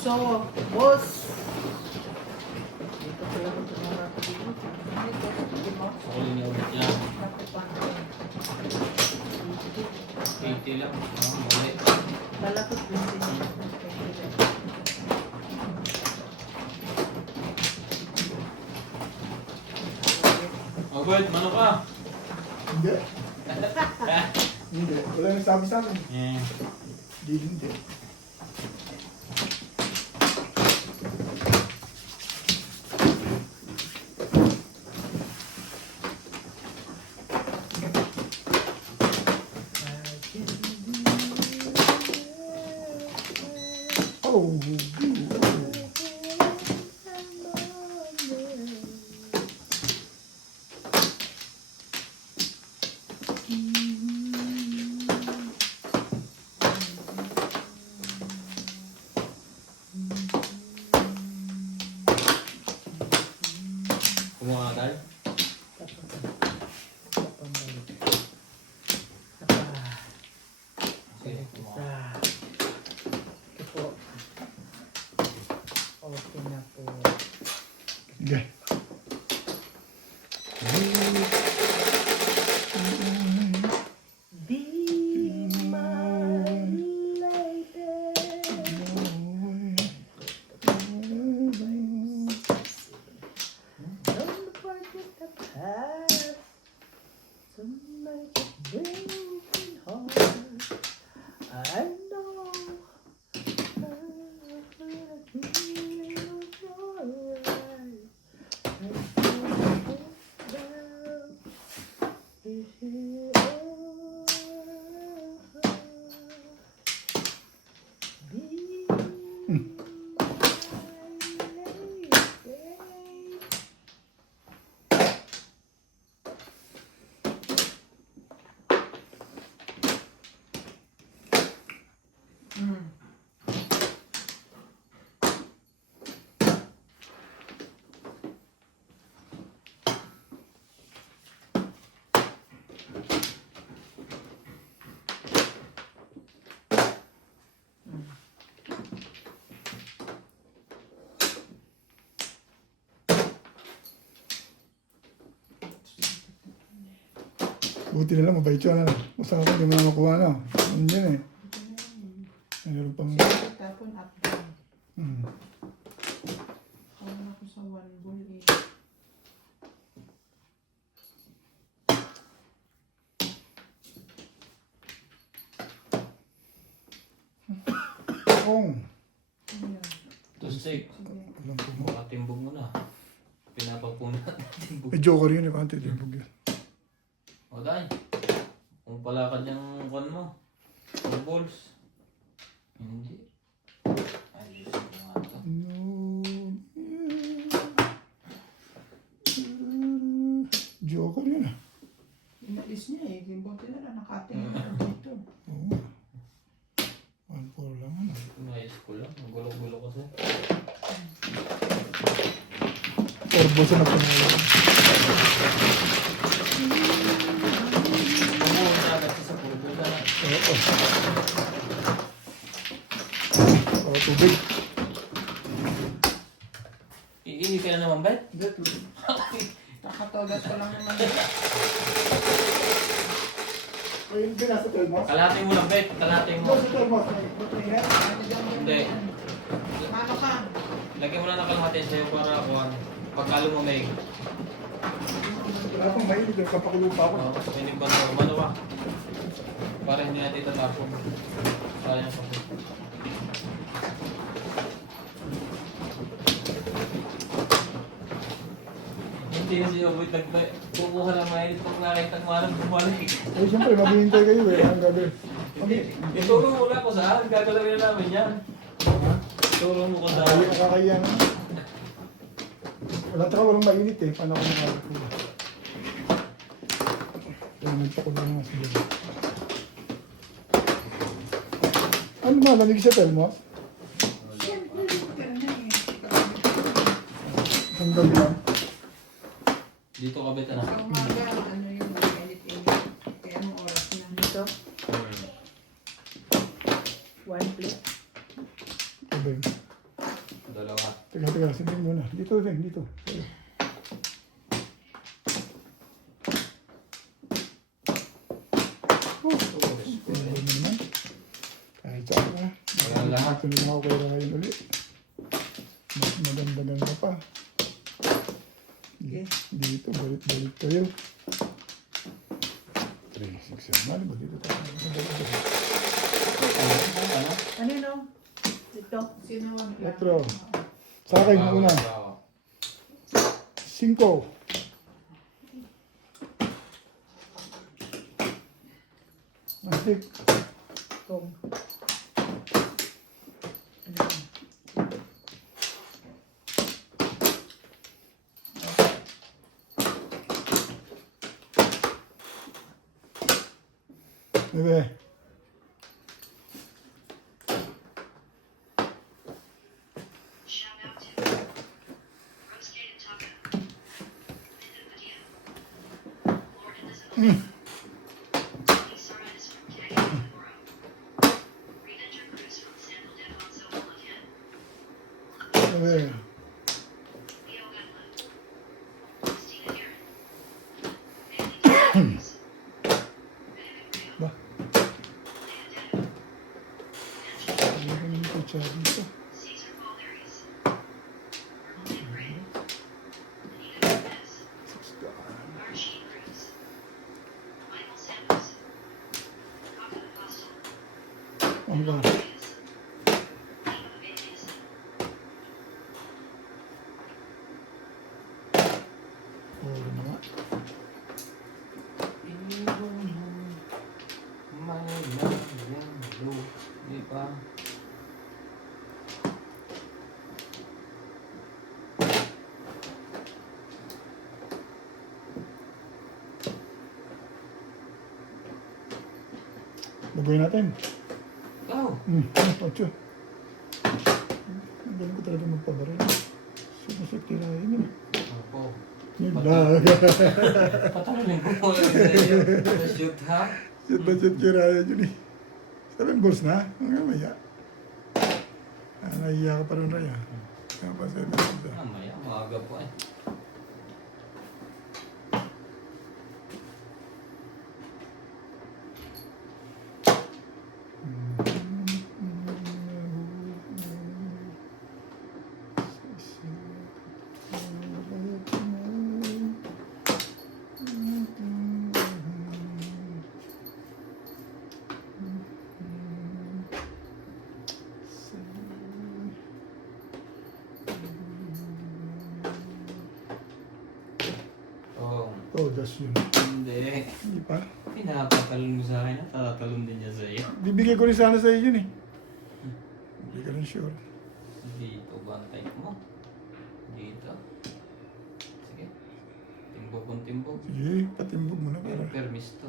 So, boss! Dito pala ko tumara ko dito. Hindi mo. Sukuli niya ulit lang. Bakit pa? 80 lang. Mali. Kala ko 20. Oh, Bert, mano ka? Hindi. Hindi. Wala nang sabi sa akin. Eh. Hindi. Oh. Kumuha tayo? Sige, kumuha. Ito po. Okay na po. Sige. Be my lady. Don't forget the past. Tonight it's broken heart. I know. Buti na lang, mabait yun. Basta ako, hindi mo na makuha na. Ano yun eh. Mayroon pang... Tapon up down. Hmm. Kung ako sa one ball eh. Kong. Ano yan? Tusik. Sige. Alam ko mo. Makatimbog mo na. Pinapapuna natin timbog. May joker yun, eh. Kante, timbog yun. O, dahil. Kung palakad yung kwan mo. Yung balls. Hindi. Ayos ko nga ito. Joker yun ah. Inalis niya eh. Yung bote na lang nakatingin na dito. Oo. 1-4 lang ano. Ayos ko lang. Ang gulo-gulo kasi. Orbo sa nagpangalan. Pumunta kasi sa purbo na. Oo. Tubig. Iiwi ka na naman, Bet? Dito. Nakatogat ko lang naman. Ay, hindi nasa Telmos? Kalahati mo lang, Bet. Kalahati mo. Nasa Telmos. Hindi. Ano ka? Lagyan mo na ng kalahati sa'yo para kuhan. Pagkalo mo may. Wala pang mahilig. Kapakulo pa ako. Hindi ba na umano ka? Para hindi natin itatapon. Sayang kasi. Hindi na siya ulit kukuha ng mainit pag nakita mo anong bumalik. Ay, siyempre, maghihintay kayo eh. Ang gabi. Hindi. Itulong mo lang ko saan. Gagalawin na namin yan. Itulong mo ko saan. Ay, nakakaya na. Wala talaga walang mainit eh. Paano ako nakakakulo? Kaya nagpakulo nga sila. Ano ba? Lamig sa Telmos? Siyempre, pero na eh. Hanggang lang. Dito ka beta na. Sa umaga, ano yung edit-edit. Kaya anong oras na? Dito, 1 plate. Sabi. Dalawa. Teka, sabihin mo na. Dito rin, dito. Sa'yo. Tingnan mo naman. Kahit saan na. Wala lahat. Tuloy ako kay Ryan ulit. Mas maganda-ganda pa. Okay. Dito, balik-balik kayo. 3, 6, 7. Ano ba dito tayo? Ano? Ano yun, oh? Dito. Sino ang Otro. Sa akin, una. 5. Asik. Tom. Bebe. Shout out to Roasted Taco, Linda Padilla, Lord Elizabeth, Lisa Reyes from Tagging Oro, Revenger Cruz from San Ildefonso, Bulacan, Bebe. Leo Gunla, Christina Aaron, Mandy Cruz, Benedict Ba? Rio, Leah Deno, Ano ba yung kutsa dito? Caesar Valderes, Merlin Gray, Anita Cortez, 6 daan. Archie Cruz, Michael Santos, Kaka Apostle, Ang ba? Reyes, Eva Vegas, Oo na nga. Di pa. Bagoy natin. Oh. 8. Ang galing ko talaga magpabaril. Sumasagtirahin yun. Opo. Yung bag. Patanungin ko muna sa iyo. Sa shoot ha? Shoot ba shoot kiraya yun eh. 7 balls na? Ang maya. Nahiya ka pa rin Raya. Kaya pa 7 balls na. Mamaya, maaga po eh. Oh, Oh, that's yun. hindi. Hindi pa. Pinakatalon mo sa akin, tatalon din niya sa'yo. Bibigay ko rin sana sa iyo yun eh. Hindi ka rin sure. Dito ba ang type mo? Dito. Sige. Timbog kung timbog. Sige, patimbog mo na Pero para. permis to.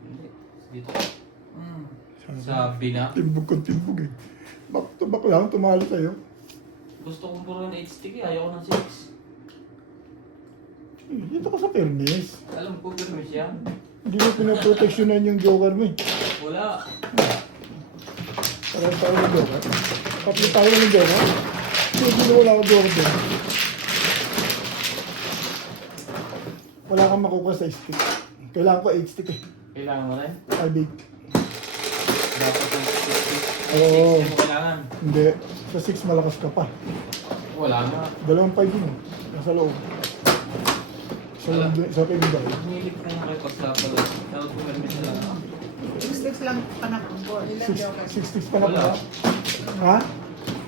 Hindi. Dito. Sabi, Sabi na. timbog kong timbog eh. Back to back lang, tumalo sa'yo. Gusto kong puro ng 8 stick eh. Ayaw ko ng 6. Dito ka sa permis. Alam ko, permis yan. Hindi mo pinaproteksyonan yung joker mo eh. Wala. Parang tayo ng joker. Tatlo tayo ng joker. Hindi na wala akong joker doon. Wala kang makukuha sa stick. Kailangan ko 8 stick eh. Kailangan mo rin? 5 Dapat yung 6 stick. Oo. 6 mo kailangan. Hindi. Sa 6 malakas ka pa. Wala nga. 2 5 yun eh. Nasa loob. Sa pindag. Hilig ka nga kayo pagsapal. Dapat ko permis na lang. 6 sticks lang panakbo. Ilan joker? 6 sticks pa na po. Wala. Ha?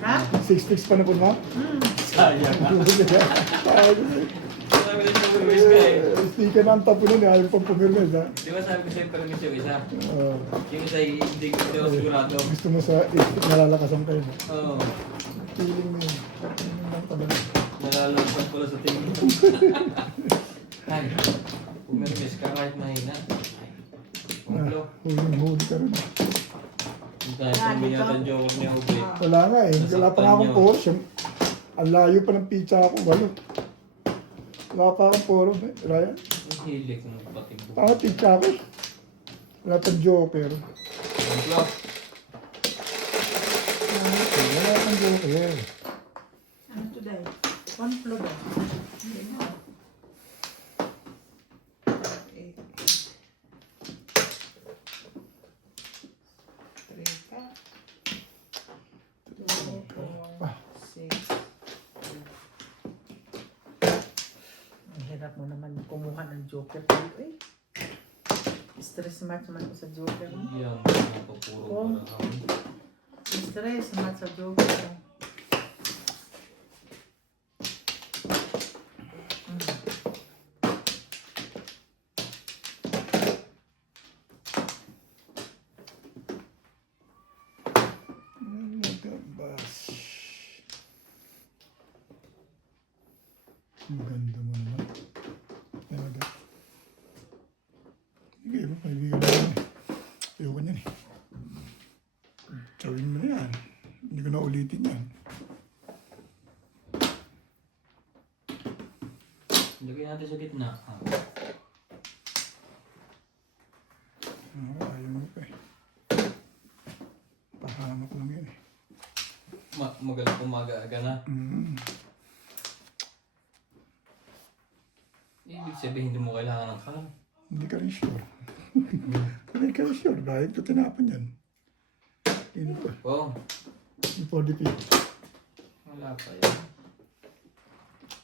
Ha? 6 sticks pa na po na? Sayang nga. Sabi ko sa'yo permis ka eh. Sticker na ang tapo nun eh. Ayaw pang pumirmes ha. Di ba sabi ko sa'yo permis yung isa? Ah, Yung isa hindi ko sigurado. gusto mo sa 8 stick nalalakasan kayo. No? Oo. Feeling mo yun. Feeling lang talaga. Nalalaman pala sa tingin ko. Ay, pumirmis ka kahit mahina. Kumplo. Huling-huli ka rin. Dahil puminyat ang joker niya ube. Wala nga eh. Wala pa nga akong Porsche. Ang layo pa ng pizza ako. Walo. Wala pa akong Porsche. Ryan. Ang hilig ng patimbog. Tama pizza ako. Wala pang joker. Kumplo. Wala pang joker. Ano today? 1 floor ba? Hindi na. 8. 3 ka. 2, 4, 6. Ang hirap mo naman kumuha ng joker dito eh. Stress match man ko sa joker mo. Yan, napapuro Oh. pa lang kami. Stress match sa joker mo. Nagabas. Ang ganda mo naman. Talaga. Sige, kaibigan mo yan eh. Ayoko niyan eh. Gawin mo na yan. Hindi ko na ulitin yan. Lagay natin sa gitna. Ayaw mo pa eh. Pahamak lang yan eh. Magaling umaga-aga na. Ibig sabihin hindi mo kailangan ng kalam. Hindi ka rin sure. Hindi ka rin sure. Bakit ko tinapon yan? Hindi pa. Oh, Yung 40 feet. wala pa yan.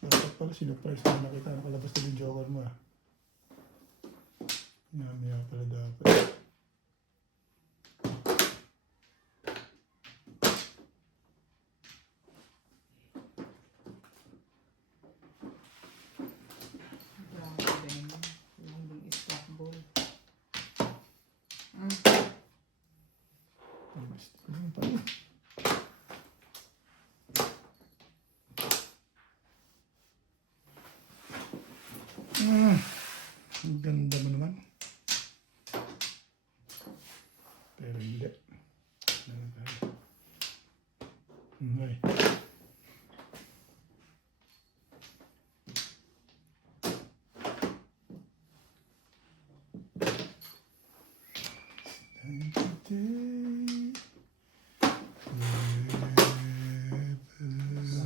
Dapat pala sinurprise ko na nakita nakalabas na yung joker mo ah. Namaya pala dapat. Grabe din. Yung slap ball. Gusto ko yun pala. Ang ganda mo naman. Pero hindi. Ay.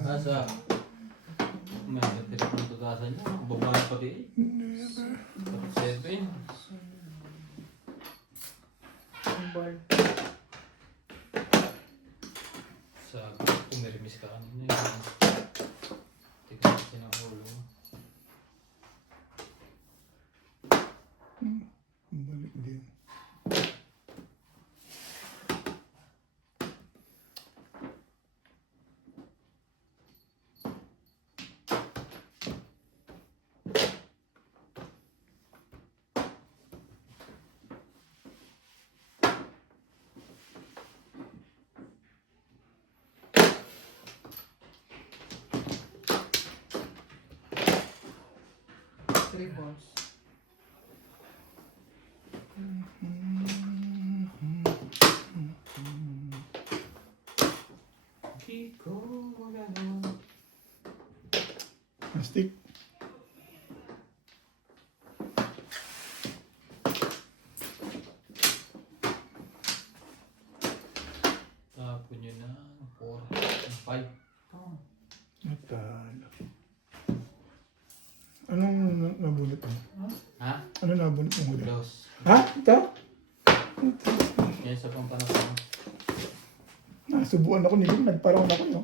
Nasa, may natirap ng tutasan niya. Baba na pati eh. 7. Yung ball. Sabi, pumirmis ka kanina yun. Tignan natin ang ulo mo. Balik din. 3 balls. Di ko magagawa. Stick. Tapon yun na. 4, 5. Oh. Natalo. Anong nabunot mo? Ha? Ano nabunot mo huli? Close. Ha? Ito? Yan sa pampanapon. Nasubuan ako nila. Nagparang ako, no?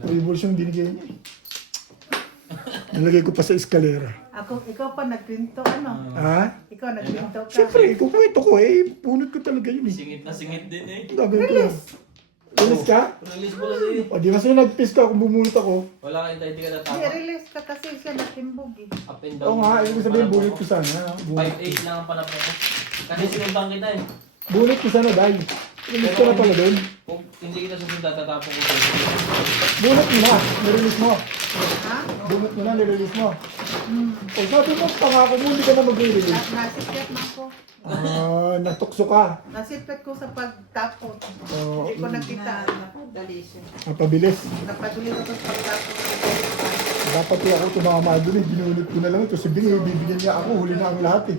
3 balls yung binigay niya, eh. Nalagay ko pa sa eskalera. Ikaw pa nagpinto, ano? Ha? Ikaw nagpinto ka. Siyempre, kukwento ko eh. Punot ko talaga yun eh. Singit na singit din eh. Gagawin ko yun. Release ka? Release mo lang eh. O di mas na nag-piss ka kung bumunot ako. Wala kayong tayo, di ka Hindi, natama. release ka kasi siya natimbog eh. Up and down. Oo nga, ibig sabihin bunot ko sana. 5'8 lang ang panapon ko. Kasi sinumbang kita eh. Bunot ko sana dahil. Release ka na pala doon. Kung hindi kita susunod, tatapon ko sa'yo. Bunot mo na. Nirelease mo. Ha? Bunot mo na, nirelease mo. O sabi mo, pangako mo, hindi ka na mag-release. Nasipit na ako. Natukso ka. Nasipit ko sa pagtapon. Oo. Hindi ko nakita. Dali siya. Mapabilis. Napadulit ako sa pagtapon. Dapat yung ako tumama doon eh. Binunot ko na lang ito. Si Bing, bibigyan niya ako. Huli na ang lahat eh.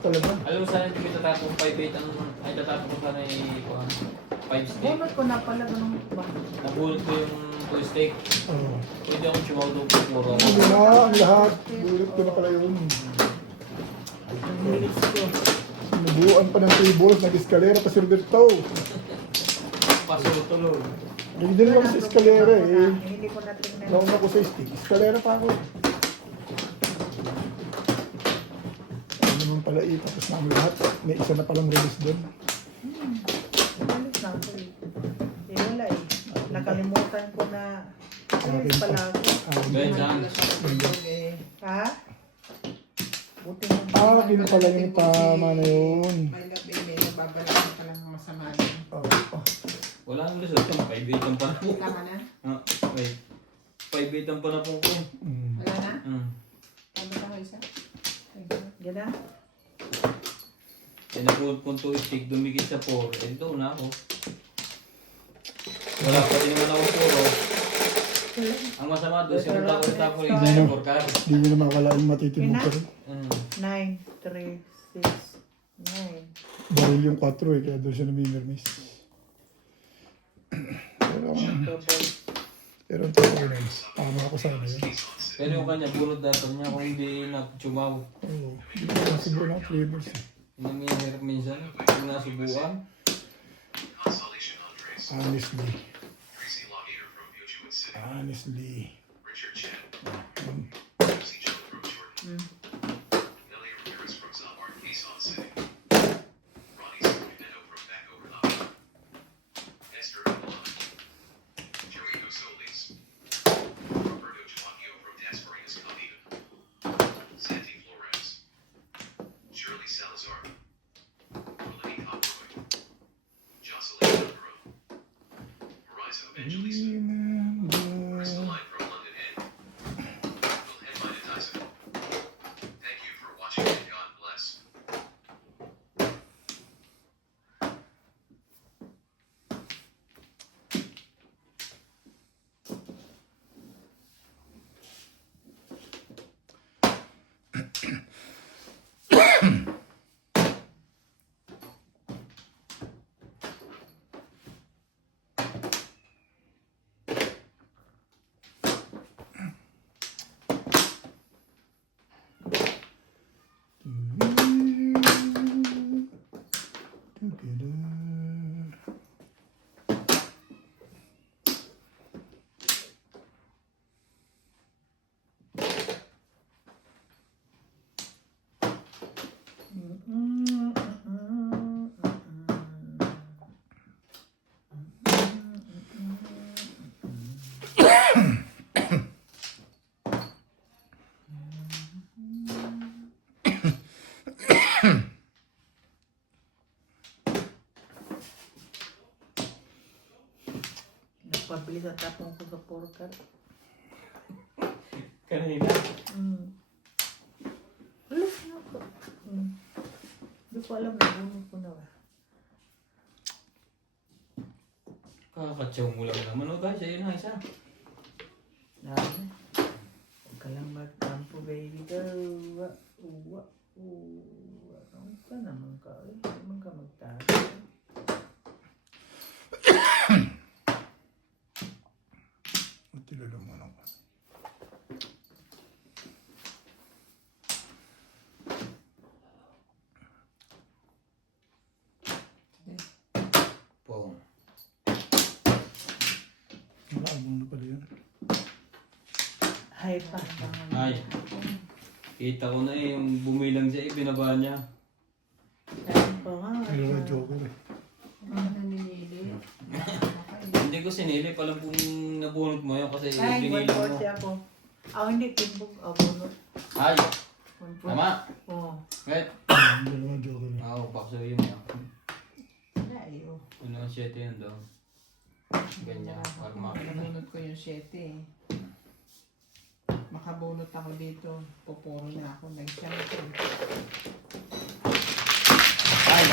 Talaga. Alam mo sana hindi ko tatapon 5'8 ang... Ay, tatapon ko sana yung 5 stick. Bunot ko na pala ganun ba? Nabulot ko yung 2 stick. Oo. Pwede akong chumaw doon po puro. Huli na ang lahat. Bunot ko na pala yun. Release ko. Sinubuan pa ng 3 balls. Nag-eskalera pa si Roberto. Pasulot-tulog. Hindi din ako sa eskalera eh. Hindi ko natingnan. Nauna ko sa stick. Eskalera pa ako. Ano naman pala eh. Tapos na ang lahat. May isa na palang release doon. Release na ako eh. Eh wala eh. Nakalimutan ko na. Release pala ako. Guys, ha? Ha? Buti mo. Akin pala yung tama na yun. May lapin, may nagbabalakan ka lang ng masama din. Oh. Wala nang result yung 5'8 ang panapon. Tama na? Wait. 5'8 ang panapon ko. Mm. Wala na? Hmm. Tama na ko isa? Yan na. Tinapon kong 2 stick, dumikit sa 4. Eh, doon na ako. Wala pa din naman ako puro. Ang masama doon, simulan ko tapos yung Hindi na. 4 card. Hindi nyo naman akalain matitinog ka rin. 9, 3, 6, 9. Dahil yung 4 eh, kaya doon siya namimirmis. Pero ang totoo na yun. Tama ako sana yun. Pero yung kanya, puro dapat niya kung hindi nagtsumaw. Oo. Hindi ko na siguro ng flavors eh. Namihirap minsan, kung nasubuan. Consolation Andres, Honestly. Tracy Lawgator from Butuan City, Honestly. Richard Chen, Mm. Lucy Joe from Jordan, Nelly Ramirez from Zamar, Quezon City, Ronnie Sacramento from Vancouver Island, Esther Avalon, Joey Solis, Roberto Chuanquio from Dasmariñas, Cavite, Santi Flores, Shirley Salazar, Melanie Conroy, Jocelyn Alvaro, Horizon Evangelista, Crystal Line from London End, Wilhelmina Tyson. Thank you for watching and God bless. Nagpabilis ang tapong ko sa porker. Kanina. Hindi ko alam na bunod ko na. Kakatsaw mo lang naman. O guys, ayun na isa. Dami. Huwag ka lang magtampo, baby girl. Uwa. Ano ka naman ka? Hindi naman ka magtago. Tilala mo lang. Pong. Nakaabang na pala yan. Hay pa. Ay. Kita ko na eh, yung bumilang siya, binaba niya. Hay pa nga. Dalawa joker eh. Ano naninili? Hindi ko sinili, pala kung nabunot mo yun kasi Ay, binili mo. 140 ako. Hindi. Timbog. Bunod. Ay, 140. tama. Oo. Wait. Dalawa joker eh. Oo, bakso yun yan. Wala eh. Ano ang 7 yun daw. Ganyan, para makakita. Nabunot ko yung 7 eh. Makabunot ako dito. Pupuro na ako. Nag-siyam ko. Ay,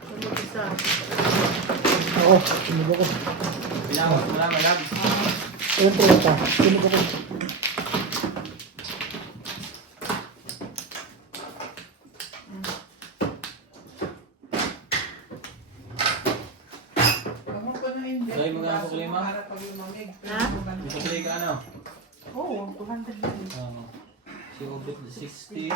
Sunod isa. Ako, sunog ako. pinawat mo lang, malabs. Ayun po ata. Sunog ako. Kamo ko na hindi. Dahil magkano po, Lima? Para pag lumamig. Ha? Gusto play ka ano? Oo, 200 na rin. Si Obit 60.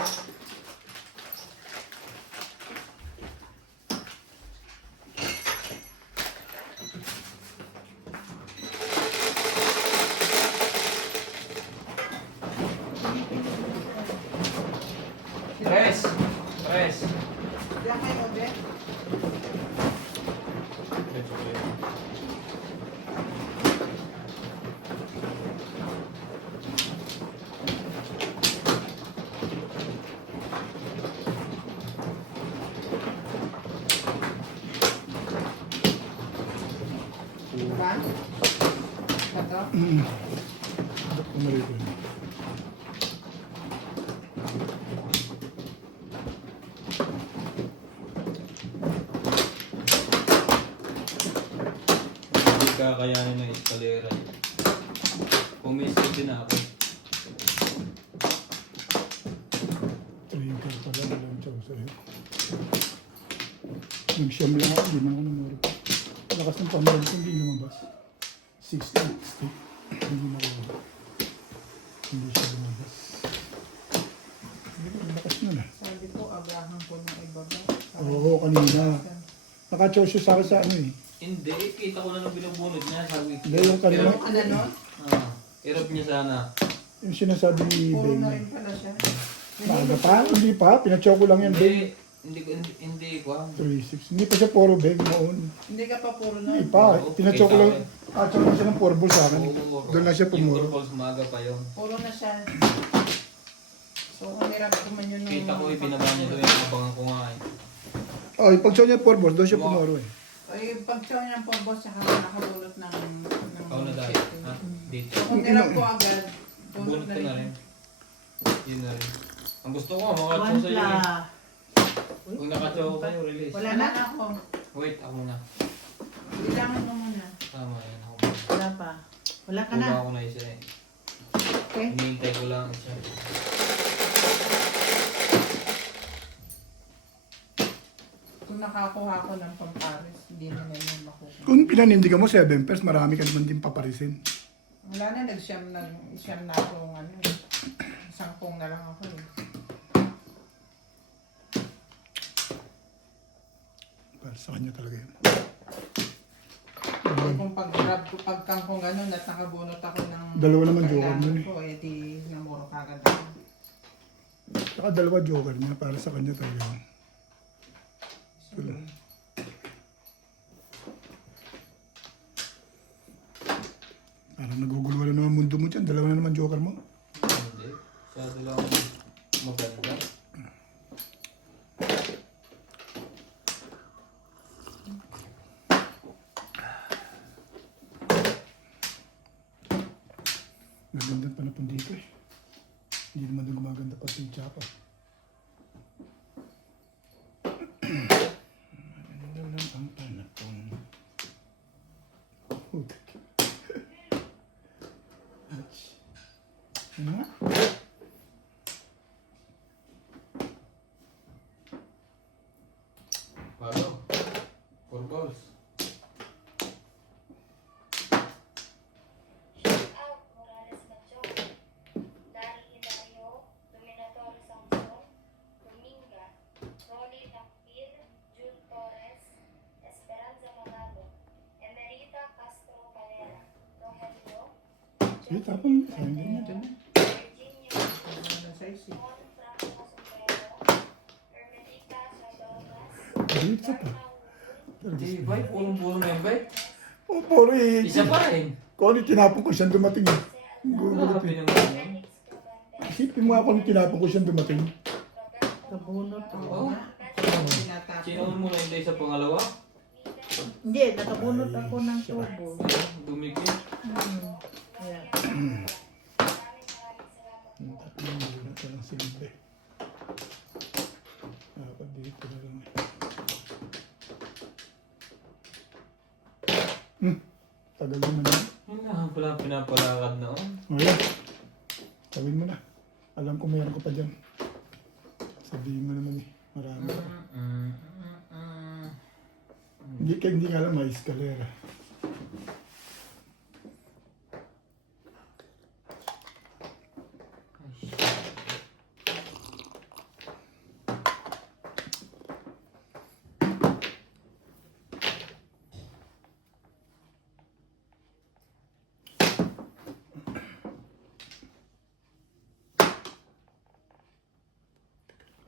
Press! Press! Diyan kayo, Obe. Diba? Ito? Ba't kumari ko yun? Hindi kakayanin ng eskalera. Pumisip din ako. Trinker pala. Walang chow sa'yo. Nag-siyam lang ako. Hindi na ako namuro. Lakas ng pamilya ko. Hindi lumabas. 60. Hindi na ako. Hindi siya lumabas. Lakas na na. Sabi ko, agahan ko ng ibaba. Oo, kanina. Naka-chow siya sa akin sa ano eh. Hindi, kita ko na nung binubunod niya. Sabi ko. Hindi, yung kanina. Ano nun? Irap niya sana. Yung sinasabi ni Puro na Ben. rin pala siya. Maaga pa? Hindi pa. Pinachow ko lang yan, Ben. Hindi ko. 3-6. Hindi pa siya puro bag noon. Hindi ka pa puro na. Hindi pa. Pinachow ko lang. Chow lang siya ng 4 balls sa akin. Doon lang siya Yung pumuro. purples maaga pa yun. Puro na siya. So, kung nirap ko man yun Kita ko ibinaba niya doon yung abangan ko nga eh. Oh, yung pag-chow niya 4 balls, doon siya pumuro eh. Ay, pag-chow niya po, boss, saka nakabulot ng Ikaw na dahil. Ha? Dito. So, kung nirap ko agad, Bunot bunot na ko na rin. rin. Yun na rin. Ang gusto ko, makachow One sa'yo eh. pla. Kung nakachow kayo, release. Wala Wala na? na ako. Wait, ako na. Bilangan mo muna. Tama yan ako. Wala pa. Wala ka na. Kuha ako na isa eh. Okay. Hinihintay ko lang isa. Kung nakakuha ko ng pampares, hindi na naman makuha. Kung pinanindigan mo 7 pairs, marami ka naman din paparisin. Wala na, nag-siyam na ako ng ano eh. Sangkong na lang ako eh. Para sa kanya talaga yun. Eh, kung pag-grab ko, pagkangkong gano'n at nakabunot ako ng Dalawa naman joker kailangan nun eh. ko, eh di namuro kagad ako. Saka dalawa joker niya, para sa kanya talaga yun. So, Parang nagugulwala naman mundo mo dyan. Dalawa na naman joker mo. Hindi. Masyado lang maganda. Maganda pa na dito eh. Hindi naman din gumaganda pa si Chapa. Ano lang ang panapon. Putik. Ano nga? Paano? 4 balls. Shoutout Morales Macho, Dari Hilario, Dominador Samson, Dominga, Rolly Nakpil, Jun Torres, Esperanza Manalo, Emerita Castro Calera, Rogelio, Sige, tapon. Sayang din yan. Virginia Ano sa isi? Mon Franco Sombrero, Hermetica Saldonas, Dito pa. Hindi, bay. Purong-puro na yan, bay. Oh, pori. Isa pa rin. Kung ano tinapon ko siyang dumating eh. Grabe naman yun. Isipin mo ako nung tinapon ko siyang dumating. Kabunot. Oo. Tinatapon. Sinunod mo na hindi sa pangalawa? Hindi, nakabunot ako ng tubo. Dumikit. Kaya, Ang tatlong bulan pa lang silbi. Dapat dito na lang eh. Tagal mo na. Yun na, pala pinapalakad noon. O yan. Tawin mo na. Alam ko mayroon ko pa dyan. Sabihin mo naman eh. Marami pa. Hindi nga lang may eskalera.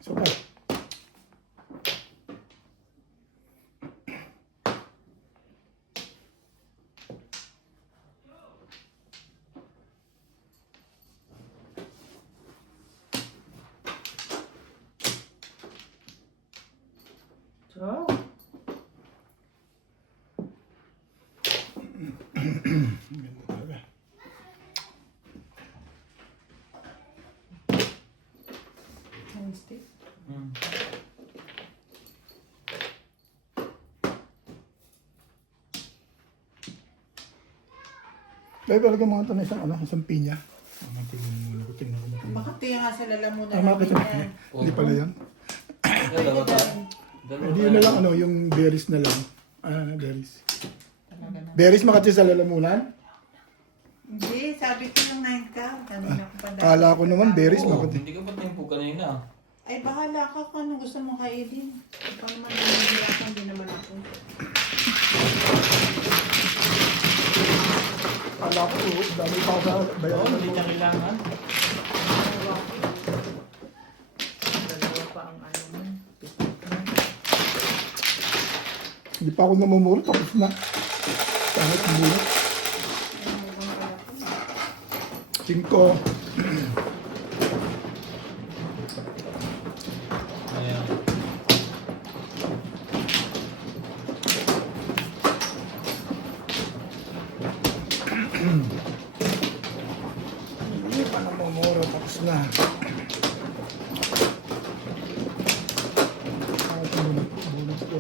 So, so, ganda talaga. Dahil talaga mga ito na isang pinya. Tingnan mo, tingnan ko. Bakit tiya nga sa lalamunan Tama ka namin sa yan? Hindi pala yan. Dalawa tayo. Hindi yun na lang yung berries na lang. Berries. Talaga na. Berries makati sa lalamunan? Hindi, sabi ko ng 9 ka. Kanina ko pa dahil. Kala ko naman berries Oo, makati. hindi ka ba tempo kanina? Ay, bahala ka kung ano gusto mong kainin. Pag naman nangyayarapan din naman ako. Kala ko, dami pa ako sa Oo, bayaran. hindi niya kailangan. dalawa pa ang ano mo. Hindi pa ako namumuro, tapos na. Kahit muna. 5. Ayan. Hindi pa namumuro, tapos na. Kahit bunot ko.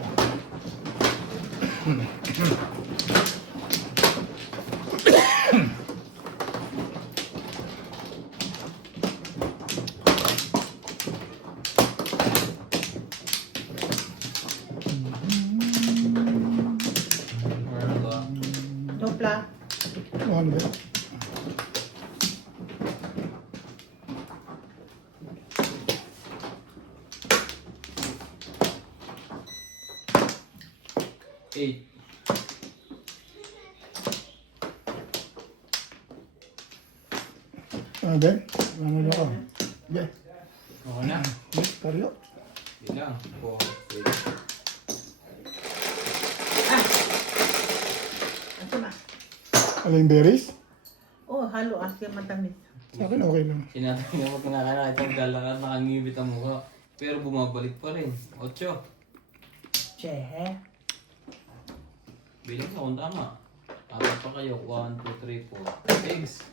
Meron ba? Dopla. Ano ba? Eight. Ano ba? Ano na ako? Yeah. Okay na. Yes, karyo. Bilang. 4, 6. Ito na. Ano yung berries? Oh, halo. Asya matamis. Sa akin okay lang. Sinabi niya mo kinakain ito, galakad, nakangibit ang mukha. Pero bumabalik pa rin. 8. Che. Bilang sa kung tama. Tama pa kayo. 1, 2, 3, 4. 6.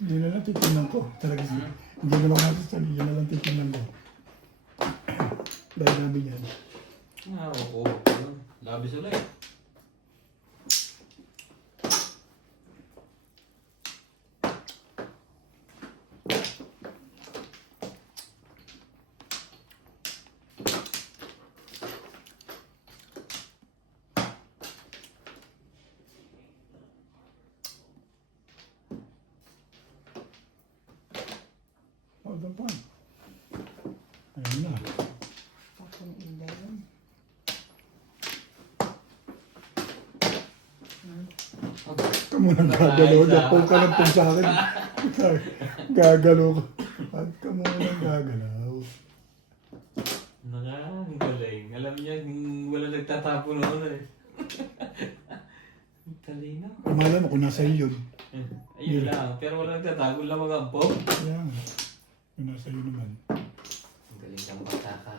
Yun na lang titignan ko. Talaga siya. Hindi mo lang nasasali. Yun na lang titignan ko. Dahil namin yan. Oo. Labis ulit. Hold on pa. Ayun na. Akong inday yun. Ito muna gagalaw. Dapaw ka lang pong sa akin. Gagalaw ko. Huwag ka muna gagalaw. Ang galing. Alam niya, wala nagtatapo noon eh. Ang talino. Kamala mo kung nasa iyo yun. Ayun lang. Pero wala nagtatago lang mag-ampo. Yan. Kung nasa iyo naman. Ang galing kang bata ka.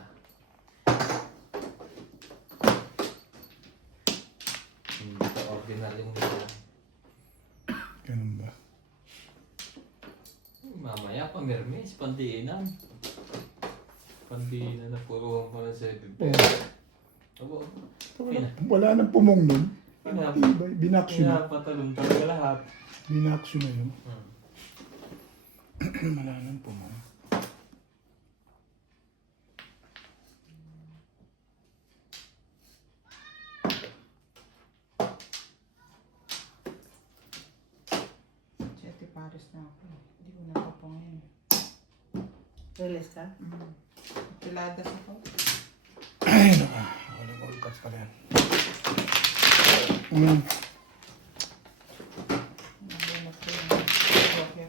Hindi ka ordinaryong nila. Ganun ba? Mamaya pa Mermes, pandiinan. Pandiinan na puro mo na sa Oh. Abo. Wala nang pumong nun. Pinap- Binaksyon na. Pinapatalon talaga lahat. Binaksyon na yun. Wala nang pumong. Si Ate Paris na ako. Hindi ko nakapangin. Release ka? Piladas ako. Ay, naka. Walang all cuts pala yan. Nabunot ko yung joker.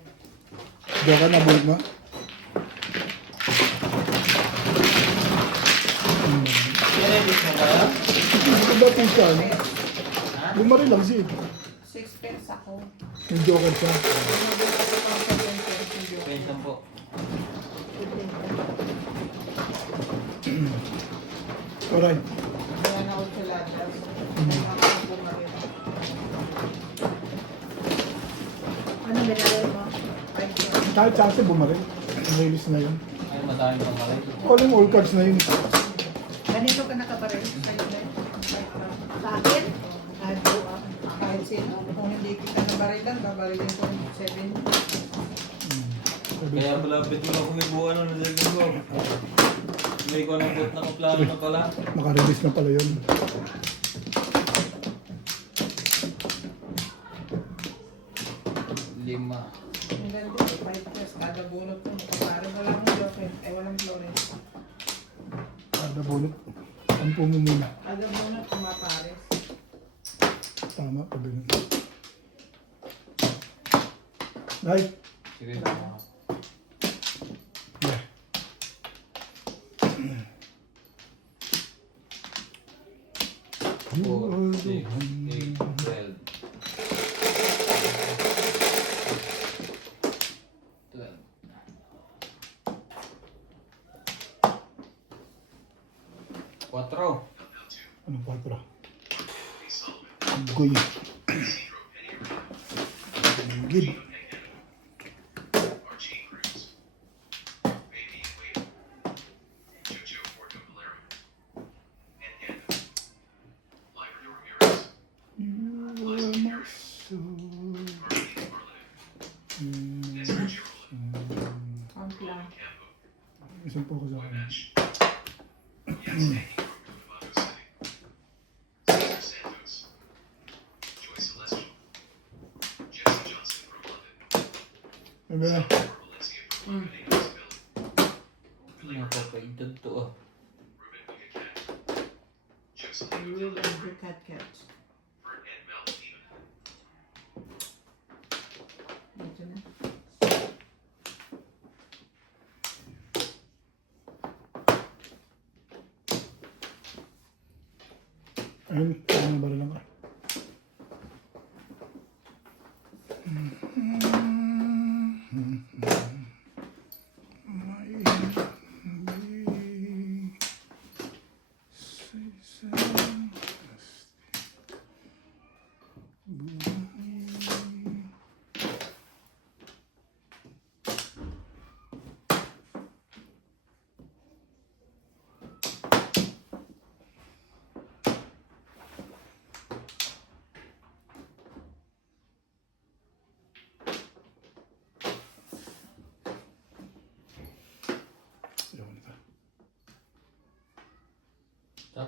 Diyan ka nabulot mo? Release mo ba? Ito ba po siya? Ano? Bumari lang siya. 6 pence ako. Yung joker siya. Nabunot ko pang 7 pence yung joker. Pensan po. Alright. Kaya na ako piladas. Kaya ako bumalik. Anong binalay mo? Kahit chance bumari. Release na yun. Ay, madami pang malay. All cuts na yun. Ganito ka nakabaril? Sa akin? Ay, buwa. Kahit sino, kung hindi kita nabarilan, babarilin ko yung 7. Kaya pala, bet mo lang kumibuan na nasa ko. May ko ng bot na kaplano na pala. Naka-release na pala yun. Lima. Ang ganda, 5 pence. Kada bunot ko, parang walang joker. Ay, walang flores. Kada bunot. Ang pumo muna. Kada bunot, pumapares. Tama pa ganun. Right. Sige, tama. Yeah. 4, 6, 8, 12. 4. Anong 4? Ang goy. Gid. Archie Cruz, Baby and Wade, Jojo Porto Valero, and Hannah, Labrador Ramirez, You are my soul. Marlene Marlene, Esther Girola, Count lang. Campo, Isang po ko sa akin. Mesh, Jens Haney from Cotabato City, Cesar Santos, Joy Celestial, Jesse Johnson from London, Diba? Salvador Valencia from Barbados, Billy, Napakaitad to ah. Ruben Bucacat, Joseph You Gutierrez, and your cat catch. Bert and Mel Steven, Medyo na. Ayun, ano ba lang ka?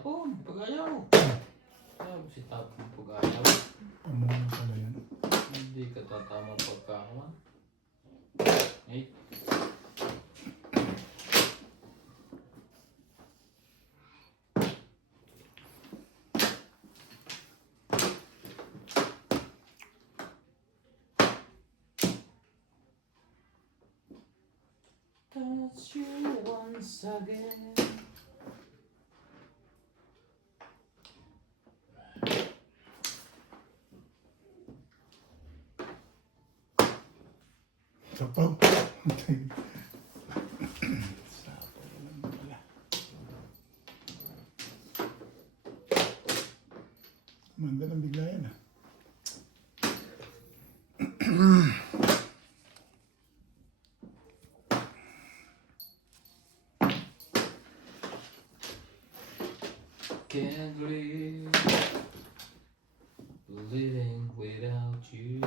Tapon, pag-ayaw. Ayaw si tapon pag-ayaw. Pamungan pala yan. Hindi ka tatama pagkakawan. Ay. Touch you once again. Sapaw. Sapaw naman pala. Manda ng bigla yan ah. Can't live living without you.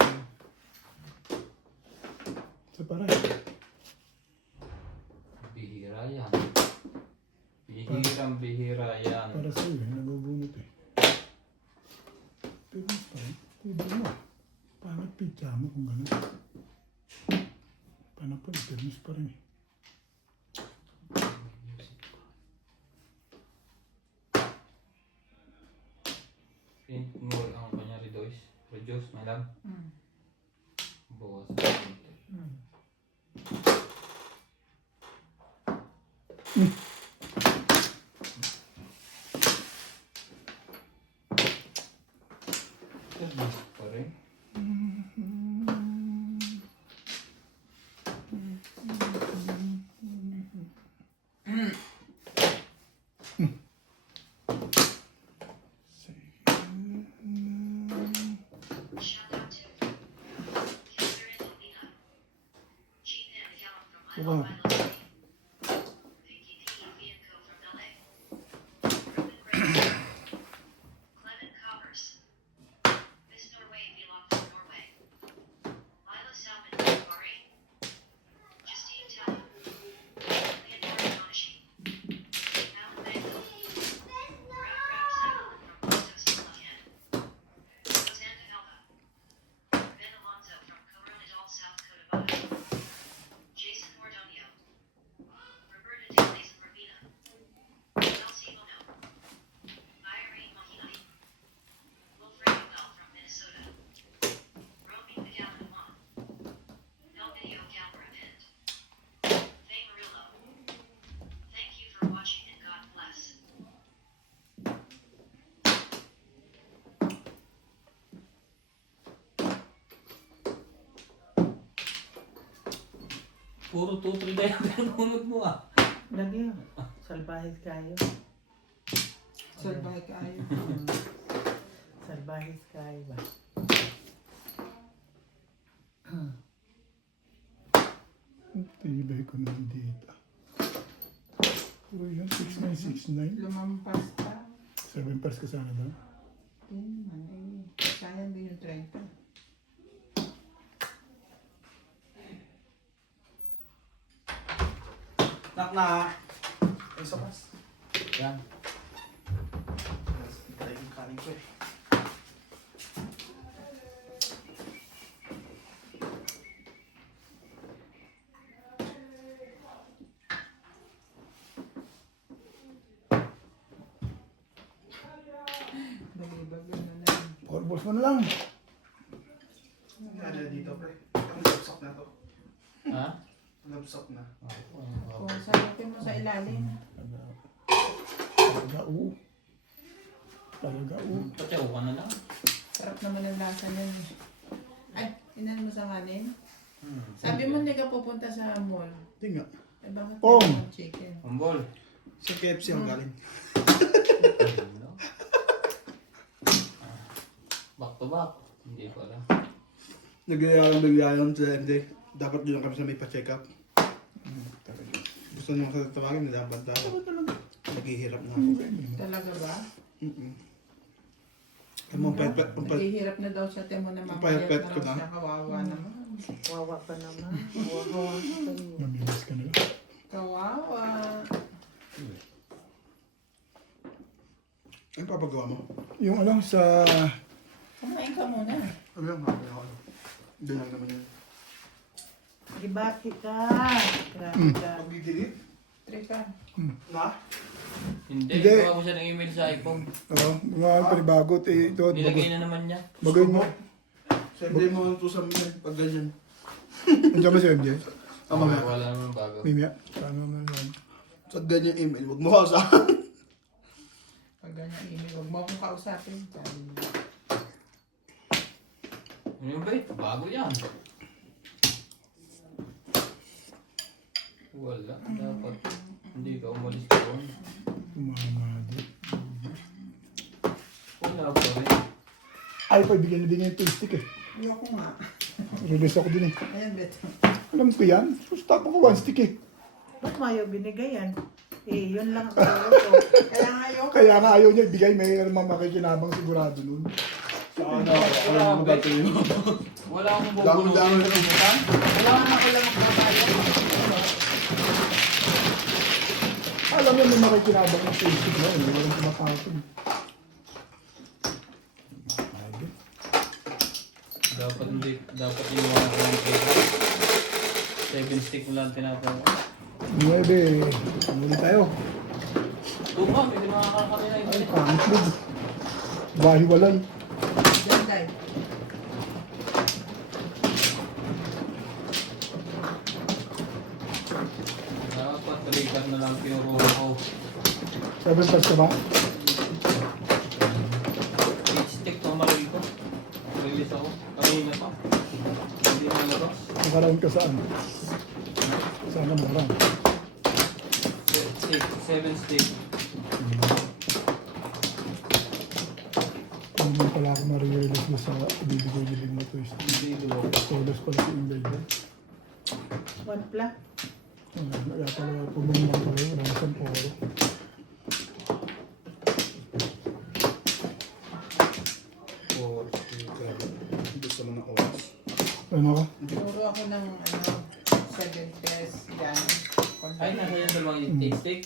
Sa parang. Bihira yan. Bihirang bihira yan. Para sa'yo eh. Nabubunot eh. Pero parang. Pwede mo. Pangat pizza mo kung gano'n. Paano pa? Termis pa rin eh. Print mo ang kanya reduce na lang. Mm. Bawas sa konti. Reduce pa rin. Shout out to Catherine and Lena. Jean and Callum from Wow. Island City. Vicky P. Bianco from LA. Ruben Grace. Clement Coppers. Miss Norway Vlog from Norway. Lila Salmon from Bahrain. Justine Tella. Leonardo Donashi. Alan Bangle. Brad Settleman from Costa Rica. Rosanna Elba. Ben Alonso from Coronadal, South Cotabato. Jason Mordonio. Roberta Delays and Rabina. Elsie Bono. Irene Mahinani. Wilfredo Bell from Minnesota. Romy Pagalaman. Elvideo Galbra and Faye Murillo. Thank you for watching and God bless. Puro 2-3 na yung pinunod mo ah. Lagi. Salbahis kayo. Salbahe kayo. Salbahis kayo ba? Tibay ko na dito. Puro yun. 6969. Lumampas pa. 7 pairs ka sana daw. Yun naman eh. Sayang din yung 30. Nak na. Ay, sopas. Yan. Tayo yung kanin ko eh. Nalibag yun na lang. 4 balls mo na lang. Ano dito pre? Ang lapsak na to. Ha? Ang lapsak na. Kung salutin mo sa ilalim. Talaga oo. Talaga oo. Patyaw ka na lang. Sarap naman ang lasa nun. Ay, inan mo sa kanin. Hmm. Sabi mo hindi ka pupunta sa mall. Hindi nga. Eh bakit Oh. meron kang chicken? Kumbol. Sa KFC ang galing. Back to back. Hindi pala. Naglayang sa hindi. Dapat doon kami sa may pa-check up. Talaga. Gusto nyo sa tatawagin, dapat dapat. Naghihirap na ako. Talaga ba? Ang payat Naghihirap na daw siya. Temo na mamayat Payat na ko raw na. siya. Kawawa naman. Wawa ka naman. Wawa ka kayo. Mamilis ka na lang. Kawawa. Ano papagawa mo? Yung ano, sa... Kumain ka muna. Ano yung makakaya ko? Hindi lang naman yun. Dibati ka. Grabe ka. Pag-delete? Trika. Na? Hindi, Hindi. gawa ko siya ng email sa iPhone. Oo, mga panibago. Ito, Nilagay na naman niya. bagay mo. Sende mo ito sa mga pag ganyan. Andiyan ba si MJ? Mamaya. Wala naman bago. Mimya. Paano naman yan? Sa ganyan email, huwag mo sa Pag ganyan email, huwag mo akong kausapin. Sabi niya. Ano ba ito? Bago yan. Wala. Dapat hindi ka umalis doon. Umamado. Wala pa rin. Ay, pagbigyan na din yung stick eh. Ayoko nga. Release ako din eh. Ayan, Beto. Alam ko yan. Gusto ko one stick eh. Ba't mayo binigay yan? Eh, yun lang ang gusto ko. Kaya nga ayoko. Kaya nga ayaw niya ibigay. May naman makikinabang sigurado nun. ano, ano mo ba ito yun? Wala akong Dami-dami na rin. Wala nga ako lang magbabayad. Alam mo may makikinabang ng stick na eh. Walang kumakapin. Dapat hindi. Dapat inuwan ko ng cake. 7 stick mo lang tinatawa. 9. Muli tayo. Tuma, pwede makakakami na ito. Ay, pangit mo. Bahiwalay. Diyan, Day. Dapat trigger na lang tinuro ko. 7 pass ka ba? 8 stick to maril ko. Release ako. Kanina pa. Hindi na nalabas. Nakaraan ka saan? Sana marang. 7 stick. Hindi mo pala ako ma-realize mo sa ibibigay nilig mo to. Hindi dulo. Solos pala si Ingrid. One plug. Kaya pala pumangmang pala yun. Wala isang poro. Gusto mo ng oras. Ano ka? Turo ako ng 7 pairs yan. Ay, nasa yan sa mga stick.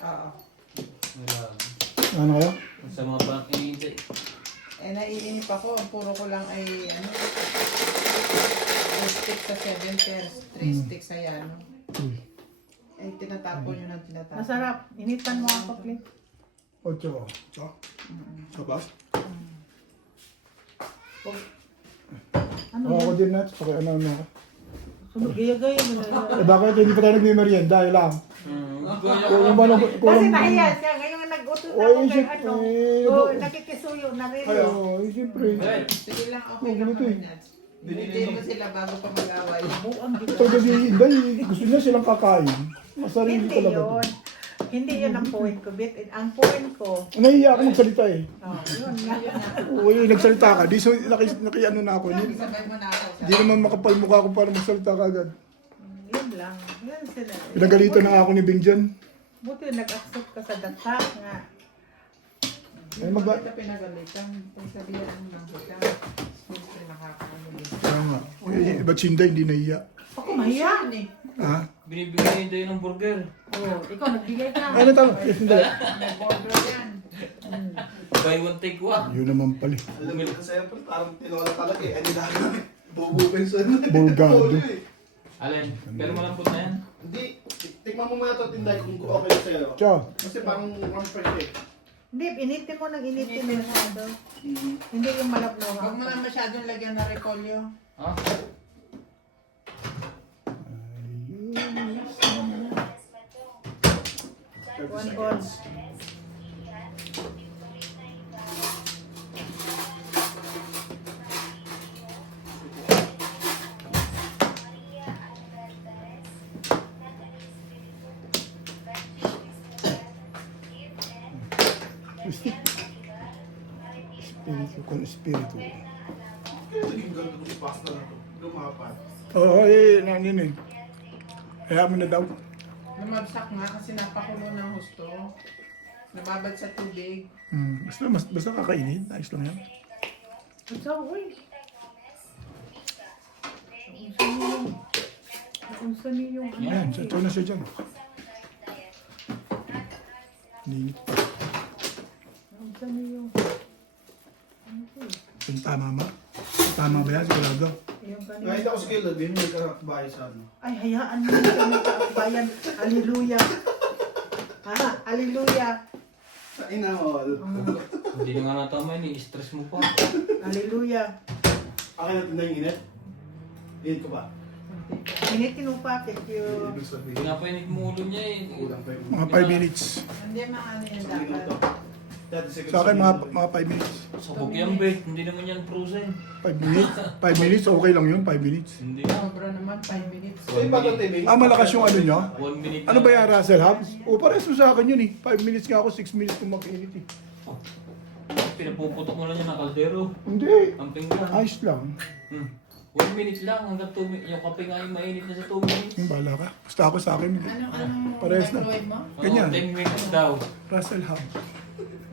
Oo. Wala. Ano ka? Sa mga pang hindi. Eh, naiinip ako. Ang puro ko lang ay 2 sticks sa 7 pairs. 3 sticks sa yan. Uy. Ay, tinatapon yun ang tinatapon. Masarap. Initan mo ako, please. 8. So? Sa bus? Ano Ako yan? din na. Paki ano ako. Gaya-gaya mo na. Eh bakit hindi pa tayo nagmimerienda? Ayun lang. Kung ba Kasi nahiya siya. Ngayon nag-utos Oy, ako kay siyempre. ano. Oh, nakikisuyo na rin. Kaya, siyempre. Sige lang, okay lang Ganito eh. naman yan. Binigay mo sila bago pa mag-away. Buang Ito gabi, hindi. Gusto niya silang kakain. Masarili Hindi talaga. yun. Hindi yun ang point ko, Bit. Ang point ko, Nahiya ako magsalita eh. yun nga. Uy, nagsalita ka. Di so, naki-ano na ako. Hindi Sabay mo na ako. di naman makapal mukha ko para magsalita ka agad. Yun lang. Yun sila. Pinagalitan na ako ni Bing dyan. Buti nag-accept ka sa data nga. Ay, magba... Kita pinagalitan. Pagsabihan mo lang kita. Siyempre nakakamulit. Kaya nga. Uy, ba't si Inday hindi nahiya? Ako mahiya. Ha? Binibigay niya ng burger. Oh, ikaw nagbigay ka. Ano tama? Yes, Inday. May border yan. Buy one take one. Yun naman pala. Alam mo kasi parang tinawala talaga eh. Ano na? Bubukin sa Bulgado. Alin, pero malambot na yan. Hindi. Tikman mo muna ito tinday kung okay sa'yo. Ciao. Kasi parang perfect. Hindi, initin mo ng initin mo masyado. Hindi yung malapnaw ha. Huwag mo na masyadong lagyan na repolyo. Ha? One ball. Espiritu con espiritu. Naging ganito ng pasta na ito. Lumapat. Oo, nanin eh. Kaya mo na daw. Lumabsak nga kasi napakulo ng husto. Nababad sa tubig. Basta kakainin. Ayos lang yan. Ito, uy. Nakunsa niyo yung Ayan, ito na siya dyan. Ninit pa. Yung tama ma? Tama ba yan? Sigurado? Yung kanina. Nakita ko si Kilo, din yung nagkakabahay sa ano. Ay, hayaan mo sa mga kabayan. Hallelujah. Ha? Hallelujah. Sa inawal. Hindi na nga natama yun, i-stress mo pa. Hallelujah. Akin natin na yung init. Init ko pa. Initin mo pa. Thank you. Ibig sabihin. Pinapainit mo ulo niya eh. Kulang pa yung Mga 5 minutes. Hindi maano yan minuto. dapat. Dati second Sa akin, minuto. mga 5 minutes. Sabog yan, be. Hindi naman yan frozen. 5 minutes? 5 minutes? Okay lang yun, 5 minutes. Hindi. Sobra naman, 5 minutes. Ay, bagong TV. Ah, malakas yung ano nyo? 1 minute. Ano ba yan, Russell Hubs? O, parehas mo sa akin yun eh. 5 minutes nga ako, 6 minutes kung mag-init eh. Pinapuputok mo lang yan ng kaldero. Hindi. Ang pinggan. Ayos lang. 1 minute lang hanggang 2 minutes. Yung kape nga yung mainit na sa 2 minutes. Yung bala ka. Basta ako sa akin. Anong Parehas na. microwave mo? Ganyan. 10 minutes daw. Russell Hubs.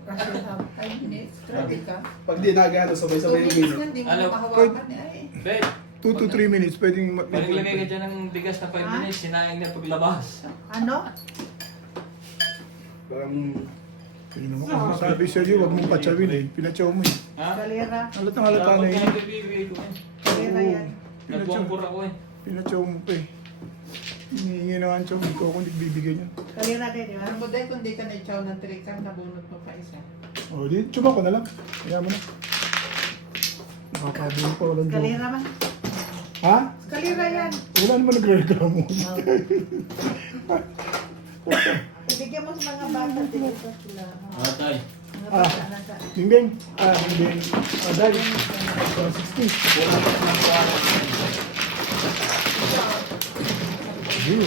Kasi 5 minutes. Grabe ka. Pag di nagano, 2 sabay-sabay yung minutes minute. na, hindi mo Ano? makahawakan eh. Ay. Bet, 2 to 3 minutes, pwedeng maglagay ka dyan ng bigas na 5 minutes. Sinaing na paglabas. Ano? Parang Yun naman kung sabi sa iyo, huwag mong patsawin eh. Pinatsaw mo eh. Ha? Kalera. Halatang halata na yun. Bibigay ko eh. Kalera yan. Nagbuangkura ko eh. Pinatsaw mo pa eh. Hinihingi naman siya, hindi ko ako nagbibigay niya. Kalera din, di ba? Ano mo dahil kung di ka na-chow ng trikang, nabunot mo pa isa. O, di, tsuma ko na lang. Kaya mo na. Nakakabili pa walang joke. Kalera man. Ha? Kalera yan. Wala naman nagre-reklamo. Bigyan mo sa mga bata. Bigyan mo sila. Atay. Mga Ah. bata na sa... Bingbing. Bingbing. Aday. 160. Wala pa ng kuwara. Yun.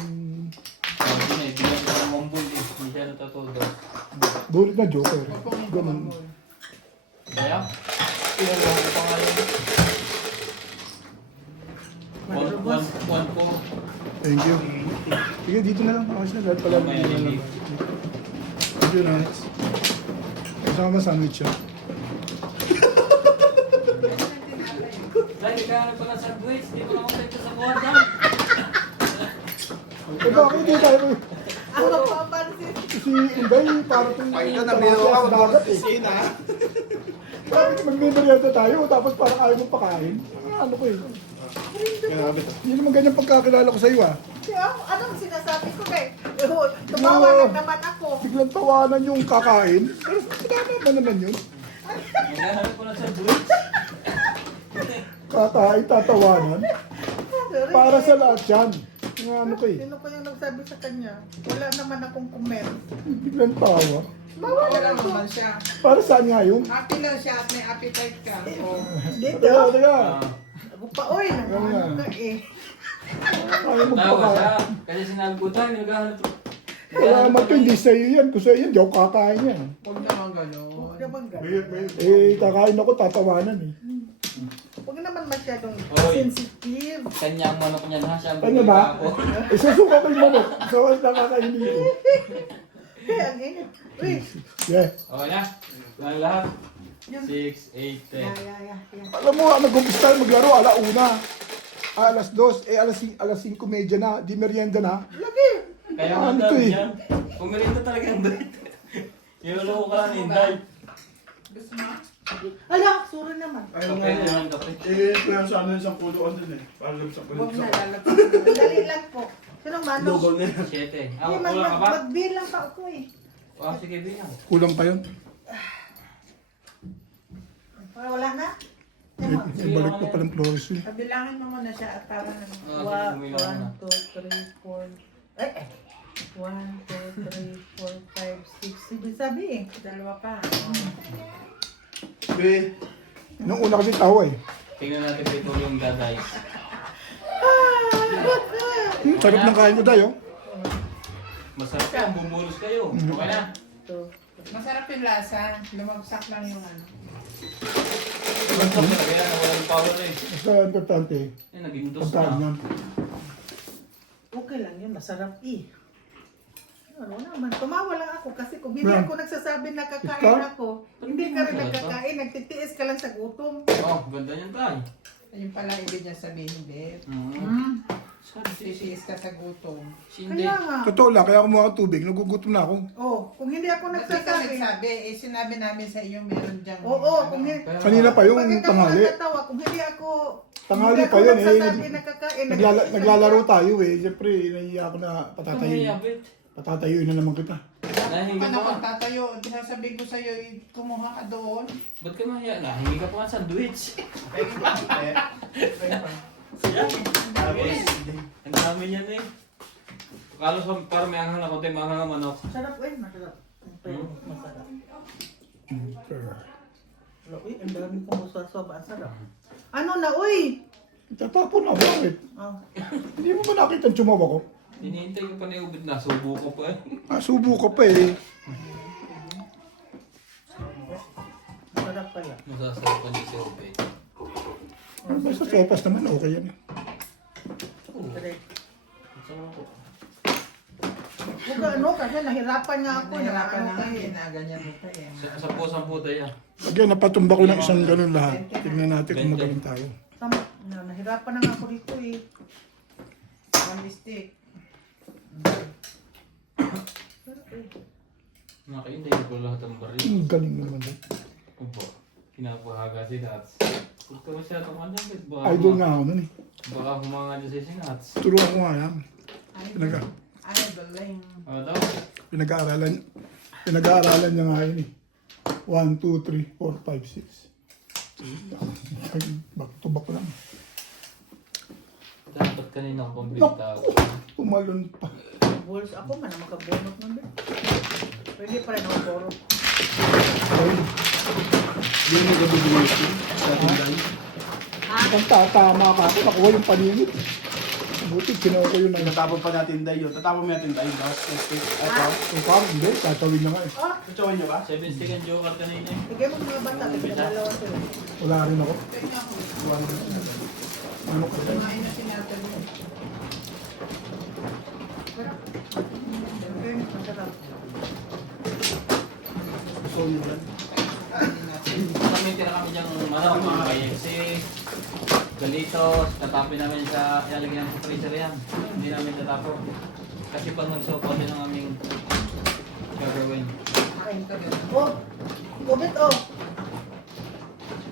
Sabi na, ibigyan ko ng mambul eh. Hindi siya natatodo. Bulit na joker. Pupungin ko Ganun. mo. Kaya? Pinagawa ko pa nga yun. One po. Thank you. Sige, dito na lang. Ayos na. Lahat pala. Mamaya Dito na lang. niligo. Thank you, Nats. Kasama sandwich siya. Dahil kaya pala sa sandwich, di ko naman pwede sa kuwarda. Eh, bakit hindi tayo? Ako pa pansin. Si Inday, para itong... pag ito nabilo ka, mag-order sa kusina. Bakit magmimerienda tayo, tapos parang ayaw mo pakain? Ano ko eh. Grabe to. Hindi naman ganyan pagkakilala ko sa iyo ah. Anong sinasabi ko ba? Tumawa lang naman ako. Biglang tawanan yung kakain. Pero tama ba naman yun? Naghahanap ko ng sandwich. Kakain, tatawanan. Para sa lahat yan. Yung ano ko eh. Sino ko yung nagsabi sa kanya? Wala naman akong comment. Biglang tawa. Bawal Wala ako. naman siya. Para saan nga yun? Happy lang siya at may appetite ka. O, Dito. Teka, teka. Ako pa, oy. Ano ka eh. Ayaw mo Tawa pakain. siya. Kasi sinabi ko tayo, naghahanap. Wala naman to, hindi sa'yo yan. Kung sa'yo yan, di ako kakain yan. huwag naman gano'n. Huwag naman ganun. Eh, kakain ako, tatawanan eh. Huwag naman masyadong Oy. sensitive. Kanya ang manok niyan ha, siya ang Ano bumili ba? ako. Eh, susuka ko yung manok. So, nakakainin ko. Kaya ang init. Uy. Yeah. Okay na? Lang lahat. 6, 8, 10. Yeah. Alam mo, nag-umpis tayo maglaro, alauna. Alas 2, alas 5:30 na, di merienda na. Lagi. Kaya Ano nga to dami eh? yan. Pumirinda talaga yung date. Yung ka lang, Inday. Gusto mo? Ala, sorry naman. Ayaw Kape nga. naman, kape. Eh, plan sa ano yung 10 doon din eh. Para lang sa Huwag na sa lalagyan. Dali lang po. Sinong manong? logo na yan. 7. Hindi, Kulang ka ba? magbilang pa ako eh. Sige, bilang. Kulang pa yun. Wala na? Eh, balik pa palang Flores yun. Kabilangin mo muna siya at para ano. Sige, bumilang na. 1, 2, 3, 4. Eh. 1, 2, 3, 4, 5, 6. Sabi eh. Dalawa pa. Be, Nung una kasi tawa eh. Tingnan natin pa ito yung guys. Sarap ng kain ko tayo. Masarap yan, bumulos kayo. Okay na? Masarap yung lasa. Lumagsak lang yung ano. Masarap talaga yan, walang power eh. Basta importante, Yan, naging dos pagkain na. yan. Okay lang yun, masarap eh. Ano naman, tumawa lang ako kasi kung hindi Ma'am. ako nagsasabi na kakain Ikaw? ako, hindi ka rin nagkakain, nagtitiis ka lang sa gutom. Oh, ganda niyan tayo. Ayun pala ibig niya sabihin, babe. Mm. Mm. Sisiis ka sa gutom. Hindi. Kaya nga. Totoo lang, kaya kumuha ng tubig, nagugutom na ako. Oh, kung hindi ako Kasi ka nagsasabi. nagsabi, sinabi namin sa iyo meron dyan. Oo, kung hindi. Kanina pa yung Bakit ako tanghali. natatawa? Kung hindi ako... Tanghali hindi pa ako yun eh. nagsasabi na kakain. Naglalaro tayo eh. Siyempre, nahiya ako na Patatayuin. patatayuin na naman kita. Nahingi Paano ka pa. kung tatayo? Sinasabi ko sa iyo, kumuha ka doon. Ba't ka mahiya? Nahingi ka pa nga sandwich. Tapos, Ang dami niyan eh. Kalos para may anghang na konti, maanghang ang manok. Masarap eh, masarap. Masarap. Uy, ang dami kong usasoba. Ang sarap. Ano na, uy? Tatapon na, bakit? Oh. Hindi mo ba nakita ang tsumawa ko? Hinihintay ko pa na ubit na, subo ko pa eh. Subo ka pa eh. Masarap kaya. Masasarapan niya si Obey. Basta sopas naman, okay yan. Direct. Huwag ano, kasi nahirapan nga ako. Nahirapan na nga, eh. ginaganyan mo pa eh. Sampu tayo. Again, napatumba ko ng isang ganun lahat. Tignan natin kung magaling tayo. Tama, nahirapan na nga ako dito eh. One mistake. Nakaintay ko lahat ang baril. Ang galing mo naman. Opo. Kinapahaga si Nats. Huwag ka masyadong kanyan. Idol nga ako nun eh. Baka humanga dyan si Nats. Turuan ko nga yan. Ay, galing. Daw. Pinag-aaralan niya nga yun eh. 1, 2, 3, 4, 5, 6. Back to back lang. Dapat kanina akong pambili tao. Pumalon pa. Balls ako, man ang makabunot nun din. Pwede pa rin ako poro. Hindi mo gabigyan sa tindahan. Ang tatama ka ako, nakuha yung paninit. Buti, kinuha ko yun. Tatapon pa natin tayo. Tatapon mo natin tayo. Tapos, ito. Yung parang hindi, tatawin na nga eh. Oh, Gusto niyo ba? 7 second joker kanina eh. sige mo mga bata, dalawa sila. Wala rin ako. Tingnan ko. Ano ko ba? Kumain na sinatan mo. Siyempre, masarap. Gusto niyo ba? Kami tira kami diyang manok, mga KFC, galitos, tatapin namin sa ilalagyan ng freezer yan. Hindi namin tatapon. Kasi pag nagsopa din ang aming gagawin. Kain ka doon. Oh, kubit oh.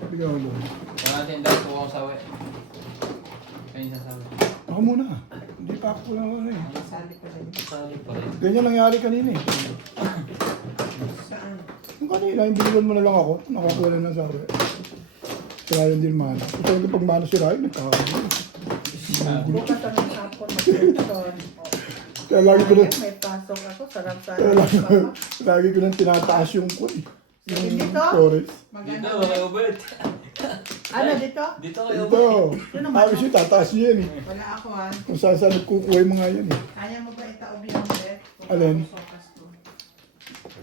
Bigyan ko doon. Kaya natin dahil po ako sawi. Kayo sasawi. Ako muna. Hindi pa ako lang ano eh. Sali pa rin. Sawi pa rin. Ganyan nangyari kanina eh. Saan? Yung kanina, yung binigyan mo na lang ako. Nakakuha na sa akin. Si Ryan din mana. Ito yung pag mana si Ryan, nagkakagulo. Bukas ang hapon, mag-tension. Kaya lagi ko na, May pasok ako, sarap sana. kaya lagi ko nang tinataas yung kuy. Yung Dito? Torres. Dito, Maganda. kayo ubit. Ano dito? Dito kayo Ito. ubit. Sabi siya, tataas niya yan eh. Wala ako ah. Kung saan saan nagkukuha yung mga yan eh. Kaya mo ba itaob yung ulit? Alin? Sokas ko.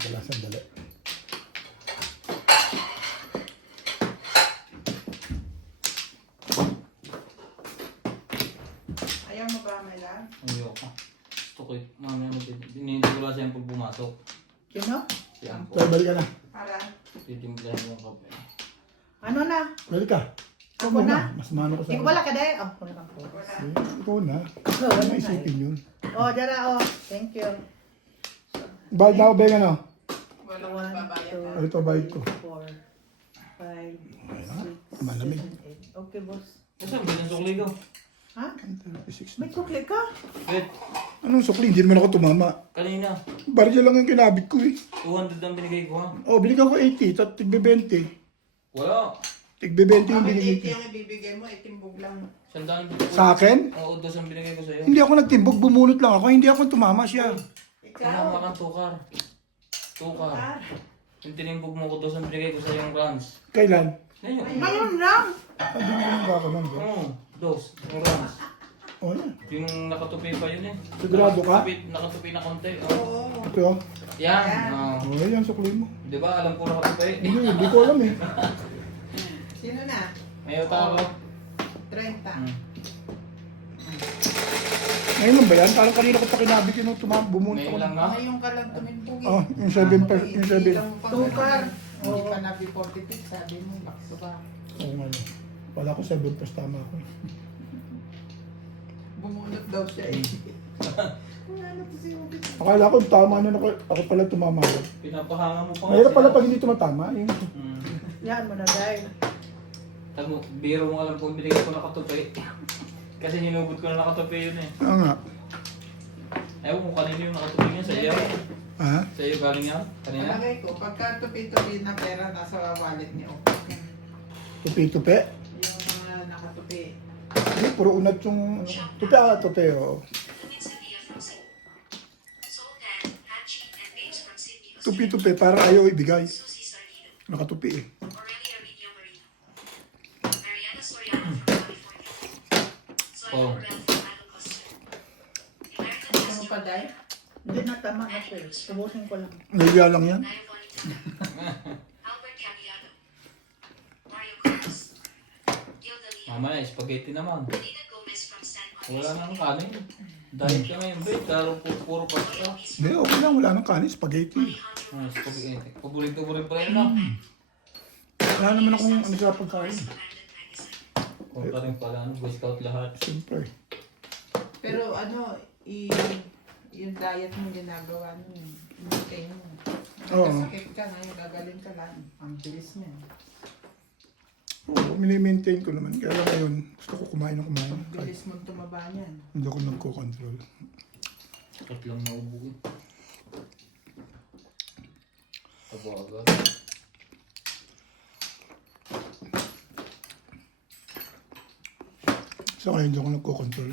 Wala sandali. Ayaw mo ba, Mela? Ayoko. Gusto ko yung mamaya hindi ko lang siya pag pumasok. Sino? Si Ampo. Kaya balik ka na. Para? Titimplahan mo yung kape. Ano na? Balik ka. Ikaw Ako muna. na? Mas mano ko sa Ikaw wala ka dahil? Oh, wala kang po. Ikaw na. Oh, wala Ano na isipin yun? Oh, dara oh. Thank you. Bayad na ako, Beng, ano? Wala 1, ko babayad 2, ha. Ano ito, bayad ko? 4, 5, 6, Malamig. 7, 8. Okay, boss. Kasi ang bilang sukli ko. Ha? 36 May kukli ka? Wait, Anong sukli? Hindi naman ako tumama. kanina. Barya lang yung kinabit ko eh. 200 ang binigay ko ha. Oh, binigyan ko 80, at tigbe 20. Wala. Tigbe 20 yung Bakit binigay 80 ko. yung ibibigay mo? Itimbog lang. Sandaan binigay ko. Sa akin? Oo, 2 ang binigay ko sa'yo. Hindi ako nagtimbog, bumunot lang ako. Hindi ako tumama siya. Tumama kang tukar. Tukar. Yung tinimbog mo ko 2 ang binigay ko sa'yo yung runs. Kailan? Ngayon. Ngayon lang. Binigyan ko ako ng Oo, 2. Yung runs. Oh, yan. Yung nakatupi pa yun eh. Sigurado ka? Nakatupi na konti. Oh. Oo. Ito. Yan. Oh, yan, sukli mo. Di ba? Alam ko nakatupi. Hindi ko alam eh. Sino na? May uta ako. 30. Ngayon lang ba yan? Parang kanina ko pa kinabit yun nung bumunot May ako. ulang nga. Ngayon ka lang tumimbog eh. Oh, yung 7 per, yung 7. Tukar. Hindi ka na before tipid, sabi mo, bakso ka. Oo nga. Wala ko 7 plus tama ako. Bumunot daw siya eh. Wala na to si Ubi. Akala ko tama na ako pala tumama. Pinapahanga mo pa. Mahirap pala pag hindi tumatama. Yung Yan mo na dahil. Tamo, biro mo alam kung binigay ko nakatupi. Kasi hinugot ko na nakatupi yun eh. Oo nga. Ewan kung kanino yung nakatupi niya, sa iyo. Ha? Sa iyo galing yan? Kanina? Palagay ko, pagka tupi-tupi na pera nasa wallet niyo. Tupi-tupi. Yung mga nakatupi. Hindi, puro unat yung tupi tupi. Oh. Vitamin Sevilla from Sydney. Sultan, Hachi, and babes from Sydney, Australia. Tupi-tupi, para ayaw ibigay. Susie Sardino. Nakatupi eh. Aurelia Ridio Marino. Mariana Soriano from California. Sonia Oh. Bell from Idle Costa. American Ano Casio. pa dahil? Hindi na tama na po eh. Tubusin ko lang. Nahiya lang yan. Nayo Bonita. Albert Caviado. Mario Carlos. Gilda Lee. Mamaya, spaghetti naman. Medina Gomez from San Juan. Wala nang kanin. Diet ka ngayon, babe. Pero puro pasta. Hindi, okay lang. Wala nang kanin. Spaghetti. Spaghetti. Paborito mo rin pala yun lang. Wala naman akong ano sa pagkain. Abandoned magazine. Kung pa rin pala, Boy Scout lahat. Siyempre. Pero ano, yung diet mo ginagawa mo, maintain mo. Oo. Nagkasakit ka ngayon, gagaling ka lang. Ang bilis niya. Oo, mini-maintain ko naman. Kaya lang ngayon, gusto ko kumain ng kumain. Ang Kahit bilis mong tumaba niyan. hindi ako nagko-control. Sakit lang naubukin. Aba agad. So ngayon, hindi ako nagko-control.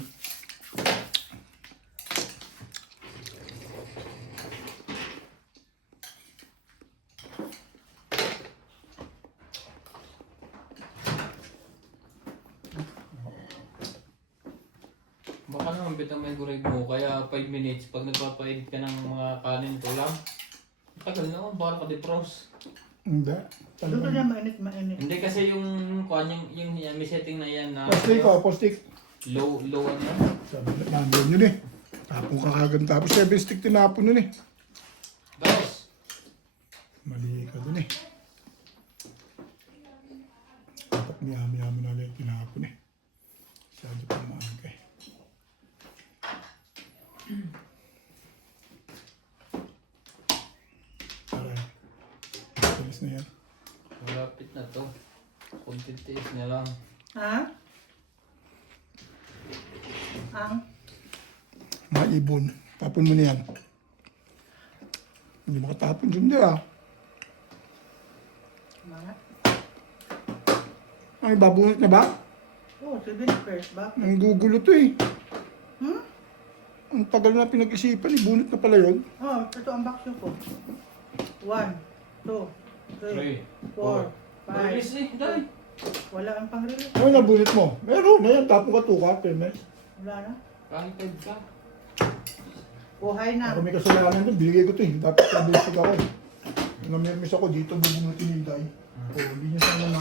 Baka naman vitamin grade mo, kaya 5 minutes pag nagpapainit ka ng mga kanin ko lang. Tagal naman, baka ka-defrost. Hindi. Doon Talagang- na mainit. Hindi kasi yung kuan yung may setting na yan na Postik ko, postik. low ano yan. Sabi na, nandun yun eh. Tapong kakagan tapos 7 stick tinapon nun eh. Guys, Mali ka dun eh. Dapat miyami-yami na lang yung tinapon eh. Masyado pa maaga eh. Aray. Alis na yan. malapit na to. Kunting tiis na lang. Ha? Ang? Mga ibon. Tapon mo na yan. Hindi makatapon dyan di ah. Mga? Ay, babunot na ba? Oh, 7 first. Bakit? Ang gugulo to eh. Hmm? Ang tagal na pinag-isipan, ibunot na pala yun. Oh, ito ang box ko. 1, 2, 3, 4, 5. Release eh, dahil. Wala ang pang-release. Ano nabunot mo? Meron na yan, tapon ka tuka, pemes. Wala na. Kahit pwede ka. Buhay na. Ako may kasalanan doon, binigay ko to eh. Dapat kabusig ako. Namirmis ako dito, bubunutin yung day. O, hindi niya sana na...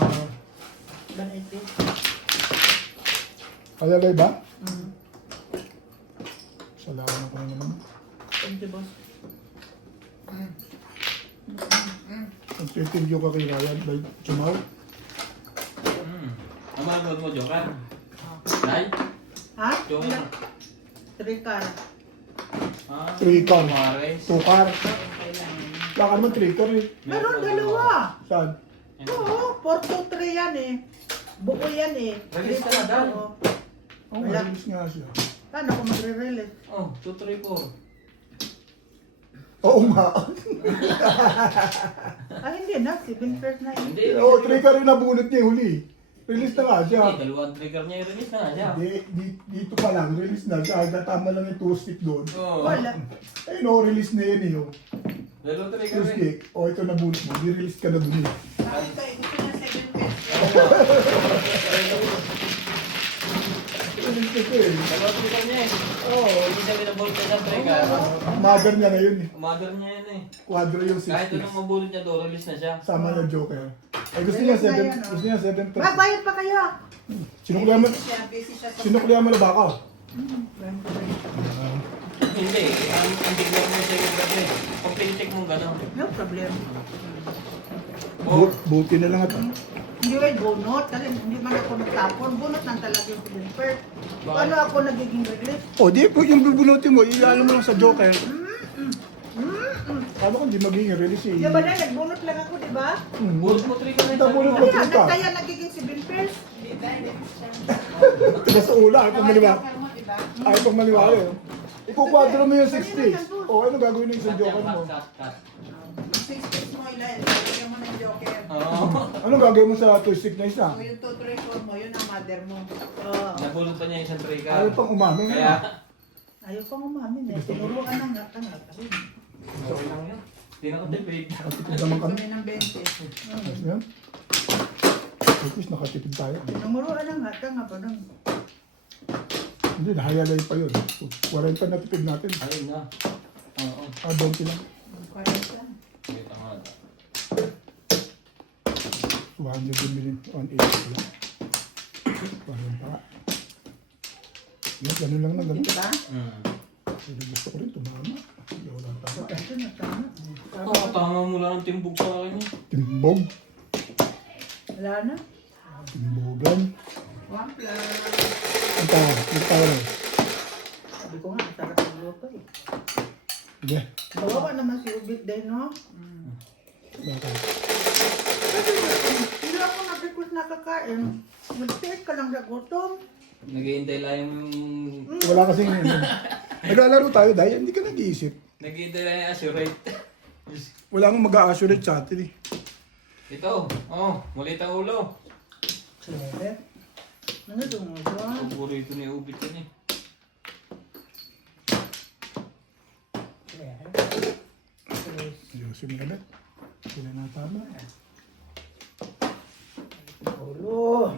180. Kalalay ba? Mm. Salamat ko na naman. Thank you, boss. Nagtitigyo ka kay Ryan by Chumaw. Ang manood mo, Joker? Dahil? Ha? Joker? 3 car. Ah, 3 car. Mares. 2 car. Baka naman 3 car eh. Meron dalawa. Saan? Oo, 423 yan eh. Buo yan eh. Release ka na, Dan. Oo. Oh, Wala. release nga siya. Paano kung magre-release? Oh, 2, 3, 4. Oo nga. Ah, hindi na. 7 first na yun. Hindi. Oo, 3 car yung nabunot niya yung huli. Release na nga siya. Hindi, dalawang trigger niya i-release na nga siya. Dito pa lang, release na. Kaya tama lang yung 2 stick doon. Oo. Wala. Ayun o, release na yan eh. Oh. Dalawang trigger 2 eh. stick. O, ito nabunot mo. Di-release ka na dun eh. Sabi ko, gusto niya 7 pesos. Oo nga. Release na ito eh. Dalawang trigger niya eh. Oo. Hindi siya binabolt niya sa trigger. Mother niya ngayon eh. Mother niya yan eh. Quadro yung 6 Kahit sticks. anong mabulot niya doon, release na siya. Sama na Joker. Ay gusto niya 7, Release na yan, oh. gusto niya 7 pesos. Magbayad pa kayo. Sinuklihan mo, Busy siya sa... sinuklihan mo na ba ako? Hindi, ang tignan mo siya yung gabi. Kung pinitik mo gano'n. No problem. Oh, Buti na lang at Hindi ba bunot? Kasi hindi man ako nagtapon. Bunot lang talaga yung silver. Paano ako nagiging release? O, di po yung bubunutin mo, iano mo lang sa joker. Paano kung di magiging release eh? Di ba na, nagbunot lang ako, di ba? Bulot mo 3 ka na Nabulot mo. Kaya, kaya nagiging silver. Tiga sa ula, ay pag maliwa. mo, di ba? Ay pag maliwala yun. Ikukwadro mo yung 6 days. O, ano gagawin mo yung sa joker mo? Cut. 6 days mo, ilagay mo ng joker. Oo. Ano gagawin mo sa twisted na isa? So, yung 2 3 mo, yun ang mother mo. Oo. Nabulot pa niya yung isang tray ka. Ayaw pang umamin. Kaya, Ayaw pang umamin eh. Tinuruan ng natangat. okay lang yun. Hindi na ako debate. Nakatipid naman kami. Kami ng 20. Ayos na yan. At least nakatipid tayo. Tinuruan ng natangat pa nung. Hindi, nahayalay pa yun. 40 na tipid natin. Ayun na. Oo. 20 lang. 40. Wait, ang nga. 200 din bilhin. 180 lang. Parang pa. Yan, ganun lang na ganun. Diba? Pero gusto ko rin tumama. Hindi ako lang tama. Ito na tama. Oo, tama mo lang ang timbog sa akin eh. Timbog. Wala na. Timbogan. 1 plus. Ang tawag. Ang tawag. Sabi ko nga, sarap ng luto eh. Hindi. Bawa naman si Ubit din, no? Bakit? Hindi ako nakikot nakakain. Mag-take ka lang sa gutom. Naghihintay lang yung... Wala kasing... Naglalaro tayo dahil hindi ka nag-iisip. Naghihintay lang yung assurate. Wala akong mag-a-assurate sa atin eh. Ito, mulit ang ulo. Clever. Ano itong ulo? Paborito ni Ubit yun eh. Clever. Ayusin mo agad. Sila na tama. Ulo.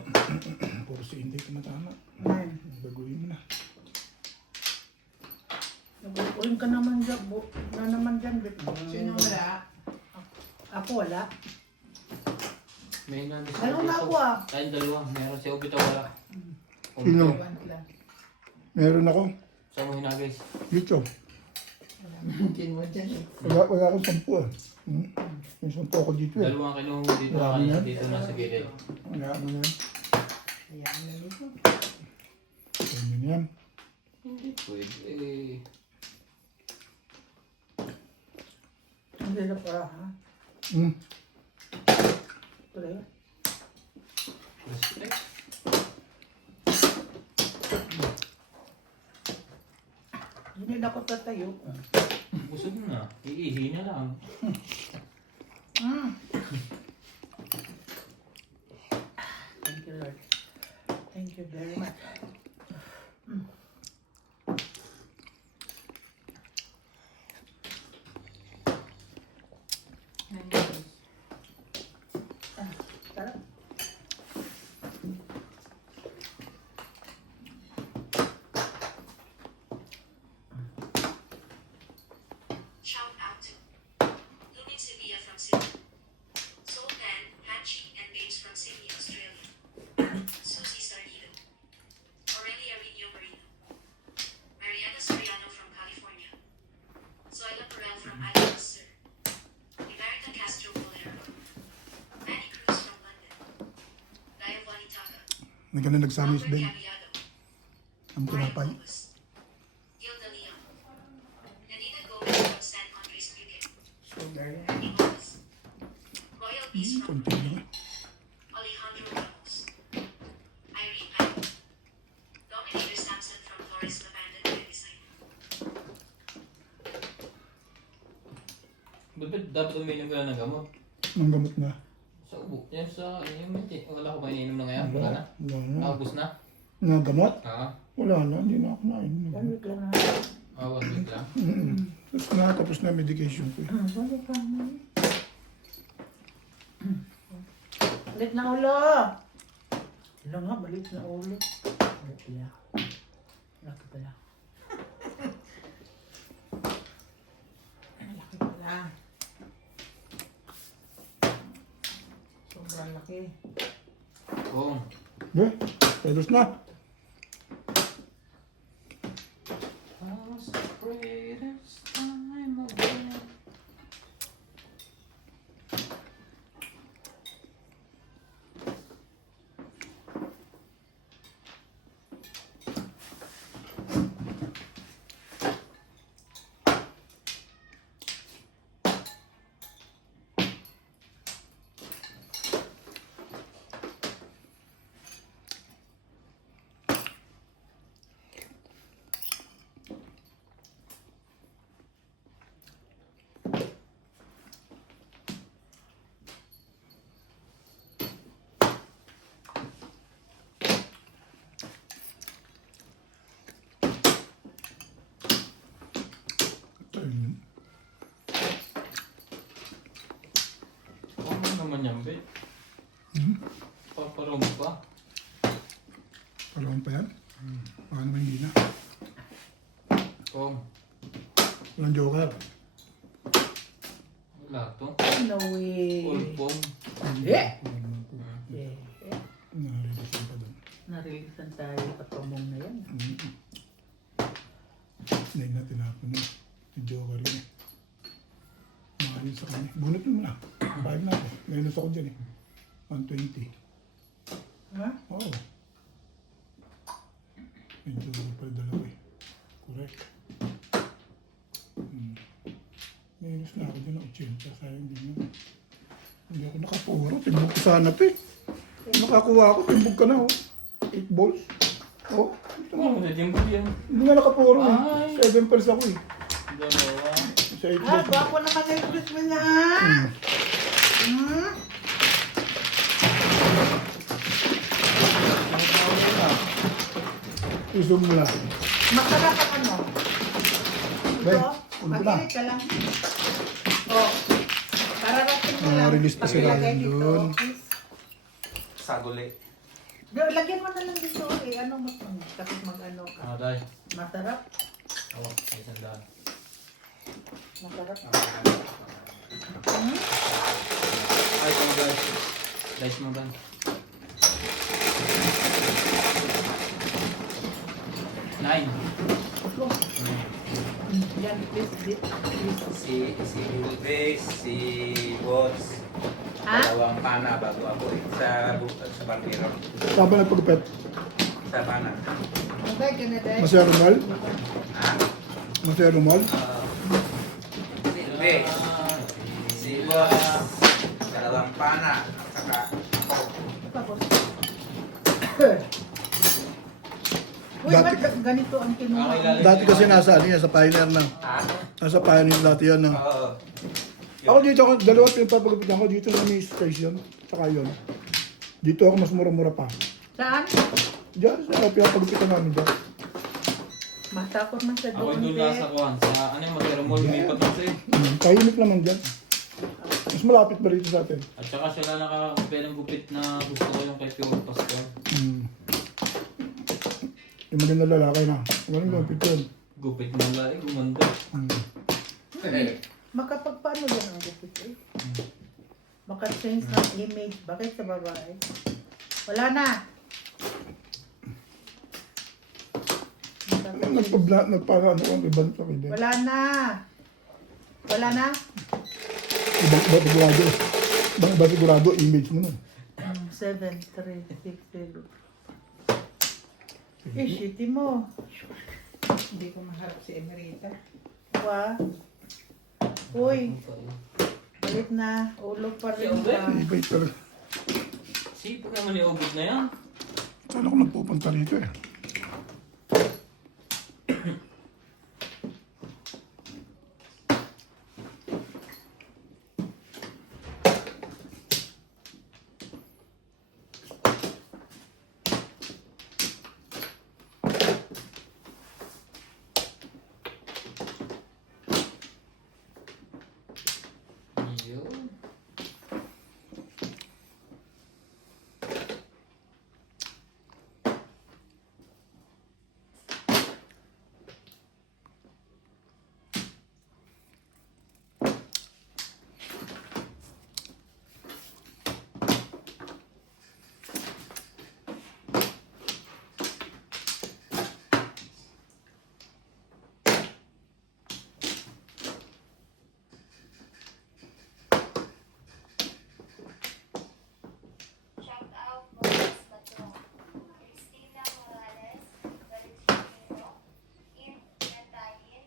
Puro si hindi ka matama. Man. Baguhin mo na. Nabukuin ka naman dyan. Na naman dyan, Bit. Sino wala? Ako wala. May nandito. Ano na ako ah? Tayong dalawa. Meron si Ubit wala. Sino? 1 plus. Meron ako. Saan mo hinagis? Dito. Mungkin mo dyan eh. Wala akong 10 eh. May 10 ako dito eh. Dalawang kinuha dito. Marami Kaya yan. dito na sa gilid. Wala mo yan. Ayan na dito. Ganyan yan. Hindi pwede. Hindi na para ha? Tuloy. Respect. Hindi na ako tatayo. Busog na. Iihi na lang. Thank you, Lord. Thank you very much. Sarap. Shout out to Lumin Sevilla from Sydney, Soul Pan, Hanchi, and Babes from Sydney, Australia, Susie Sardino, Aurelia Rino Marino, Mariana Soriano from California, Zoila Perel from Idaho Sur, Ibarita Castro Bolero, Manny Cruz from London, Gaya Juanitaga, Hindi ka na nagsamis Albert din. Caviado, Ang Brian tinapay. Lopez, Gilda Leon, Nadina Gomez from San Andres, Phuket, Sugar. Nicholas, Royal Peace from Konti lang. Alejandro Ramos, Irene Pan, Dominator Samson from Flores Abandoned Design. Ba't dapat uminom ka na ng gamot? Nang gamot na. Sa ubo. Yan sa wala ko ba iniinom na ngayon? Wala na? Wala na. Naubos na? Na gamot? Oo. Wala na. Hindi na ako nainom. One week lang na. 1 week lang. Tapos nakatapos na medication ko. Balik ka na. Balik na ulo. Ano nga, balik na ulo. Balik pala. Laki pala. Laki pala. Sobrang laki. Oo. Eh, tapos na. How's the greatest time of year? ulit. Hmm? Paparong pa. Palawang pa yan? Baka naman hindi na. Kung Walang joker. wala to. No way. Ulpong. Yeah. Walang po. Yeah. Narilis pa doon. Narilisan tayo kapamong na yan. Hindi na tinapon na. Yung joker yun eh. Mahalin sa kanya. Bunot mo na. 5 na ako. Minus ako dyan eh. 120. Ha? Oo. Yung joker pala dalawa eh. Correct. Minus na ako dyan ng 80. Sayang din yun. Hindi ako nakapuro. Timbog ko sana ito eh. Nakakuha ako. Timbog ka na oh. 8 balls. Oh. Ito na. Oh, medyo mo yan. Hindi nga nakapuro eh. Ay. 7 balls ako eh. Dalawa. Sa 8 Ah, balls. gwapo naman na yung Christmas na ha? Hmm? Isom mo lang. Masarap ang ano? Ben, Ito, ulo ko na. mag-init ka lang. Oh, pararating mo lang. Release pa si Paglagay Ryan dito, dun. please. Saguli. Lagyan mo na lang dito eh. Ano mo ito? Tapos mag-ano ka. Aday. Masarap. Oo, may sandaan. Masarap. Ay, ito guys. Guys mo guys. Nine. Yan, please, please. Si Ulbis, si Bots. Ha? Dalawang pana bago ako eh. Sa Barbero. Saan ba nagpagupit? Sa pana. Okay, ganito. Masaya Rumal? Ha? Masaya Rumal? Si Ulbis. Si Bots. Dalawang pana. Saka ako. Tapos. Uy, Dati- ba't ganito ang kinuha? Dati kasi nasa ano yan, sa Pioneer na. Ha? Nasa Pioneer dati yan. No? Oo. Ako dito, dalawa pinagpapagupitan ko. Dito sa may station. Saka yun. Dito ako mas mura-mura pa. Saan? Diyan sa pinapagupitan namin dyan. Matakot man sa Ako doon, doon lang sa kuhan. Sa ano yung mag-remol, lumipat na siya eh. Tahimik naman dyan. Mas malapit ba rito sa atin? At saka sila nakakapil ng gupit na gusto ko yung kay Pure Pascual. Yung maganda lalaki na. Walang gupit yun. Gupit mo lang eh, gumanda. Makapagpaano yan ang gupit eh? Maka-change ng image. Bakit sa babae? Wala na. Nagpa-ano ko, ibang sa kanya. Wala na. Wala na? Ibang iba sigurado. Ibang iba sigurado, image mo nun. 7, 3, 6, 0. Eh, shitty mo. Hindi ko maharap si Emerita. Wa. Uy, balik na. Ulo pa rin ka. Iba ito. Sipag naman yung ubod na yan. Saan ako nagpupunta rito eh? Yun. Shout out Boris Bato, Cristina Morales, Valenzuela, Ian Natayin,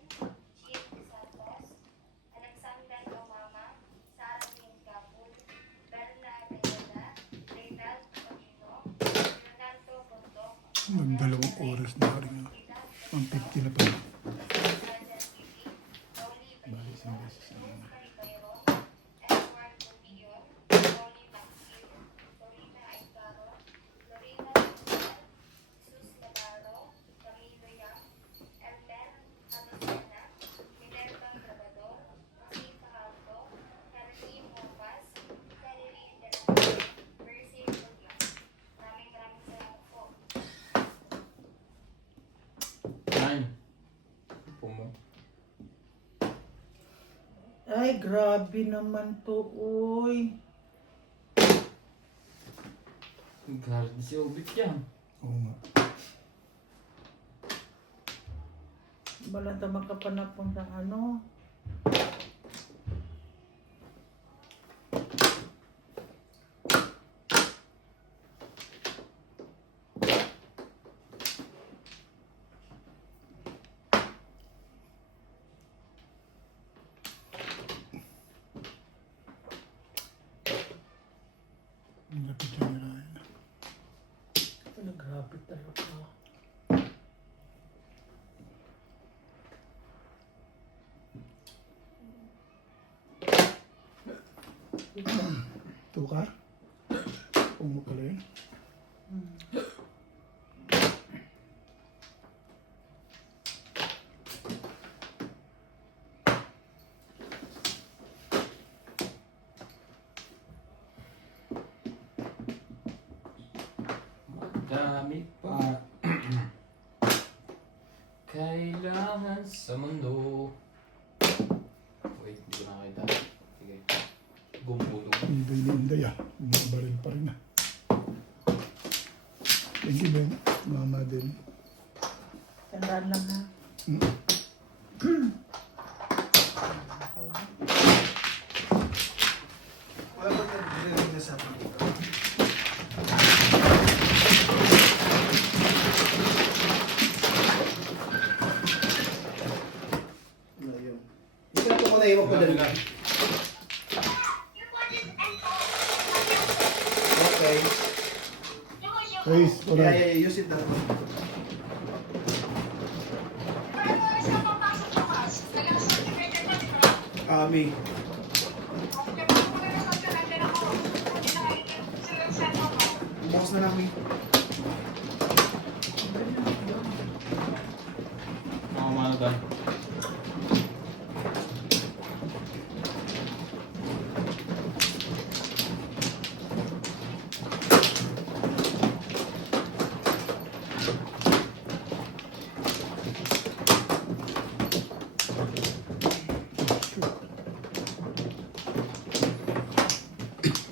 Chief Santos, Alexander Omama, Sarah Jane Capul, Berna Ayala, Reynald Odino, Leonardo Bondok, Nagdalawang oras na rin. Ang 50 na pa. Roger Pipi, Rolly Benito, Luz Caribayron, Edward Bumion, Rolly Maxim, Dorina Aitaro, Lorena Tucal, Jesus Navarro, Camilo Yang, Elmer Hadosena, Minerva Grabador, Jose Fajardo, Caroline Mopas, Caroline De La Ay, grabe naman to, uy. Guard si Ubik yan. Oo nga. Balanta makapanapon sa ano. Ang lapit yung nirayan. Ano, grabe talaga. Ito ka? Kung mo pala yun. Dami pa. Kailangan sa mundo. Wait, hindi ko nakakita. Sige. Gumulong. Inday na inday ah. Mga baril pa rin ah. Thank you, Ben. Mama din. Tandaan lang ha. Wala ba nag-release na sa akin dito? Wala yun. Ito na po muna iwan ko dali. Okay. Guys, wala. Yeah, use it that one. Me. Bukas na namin. Mga umaga.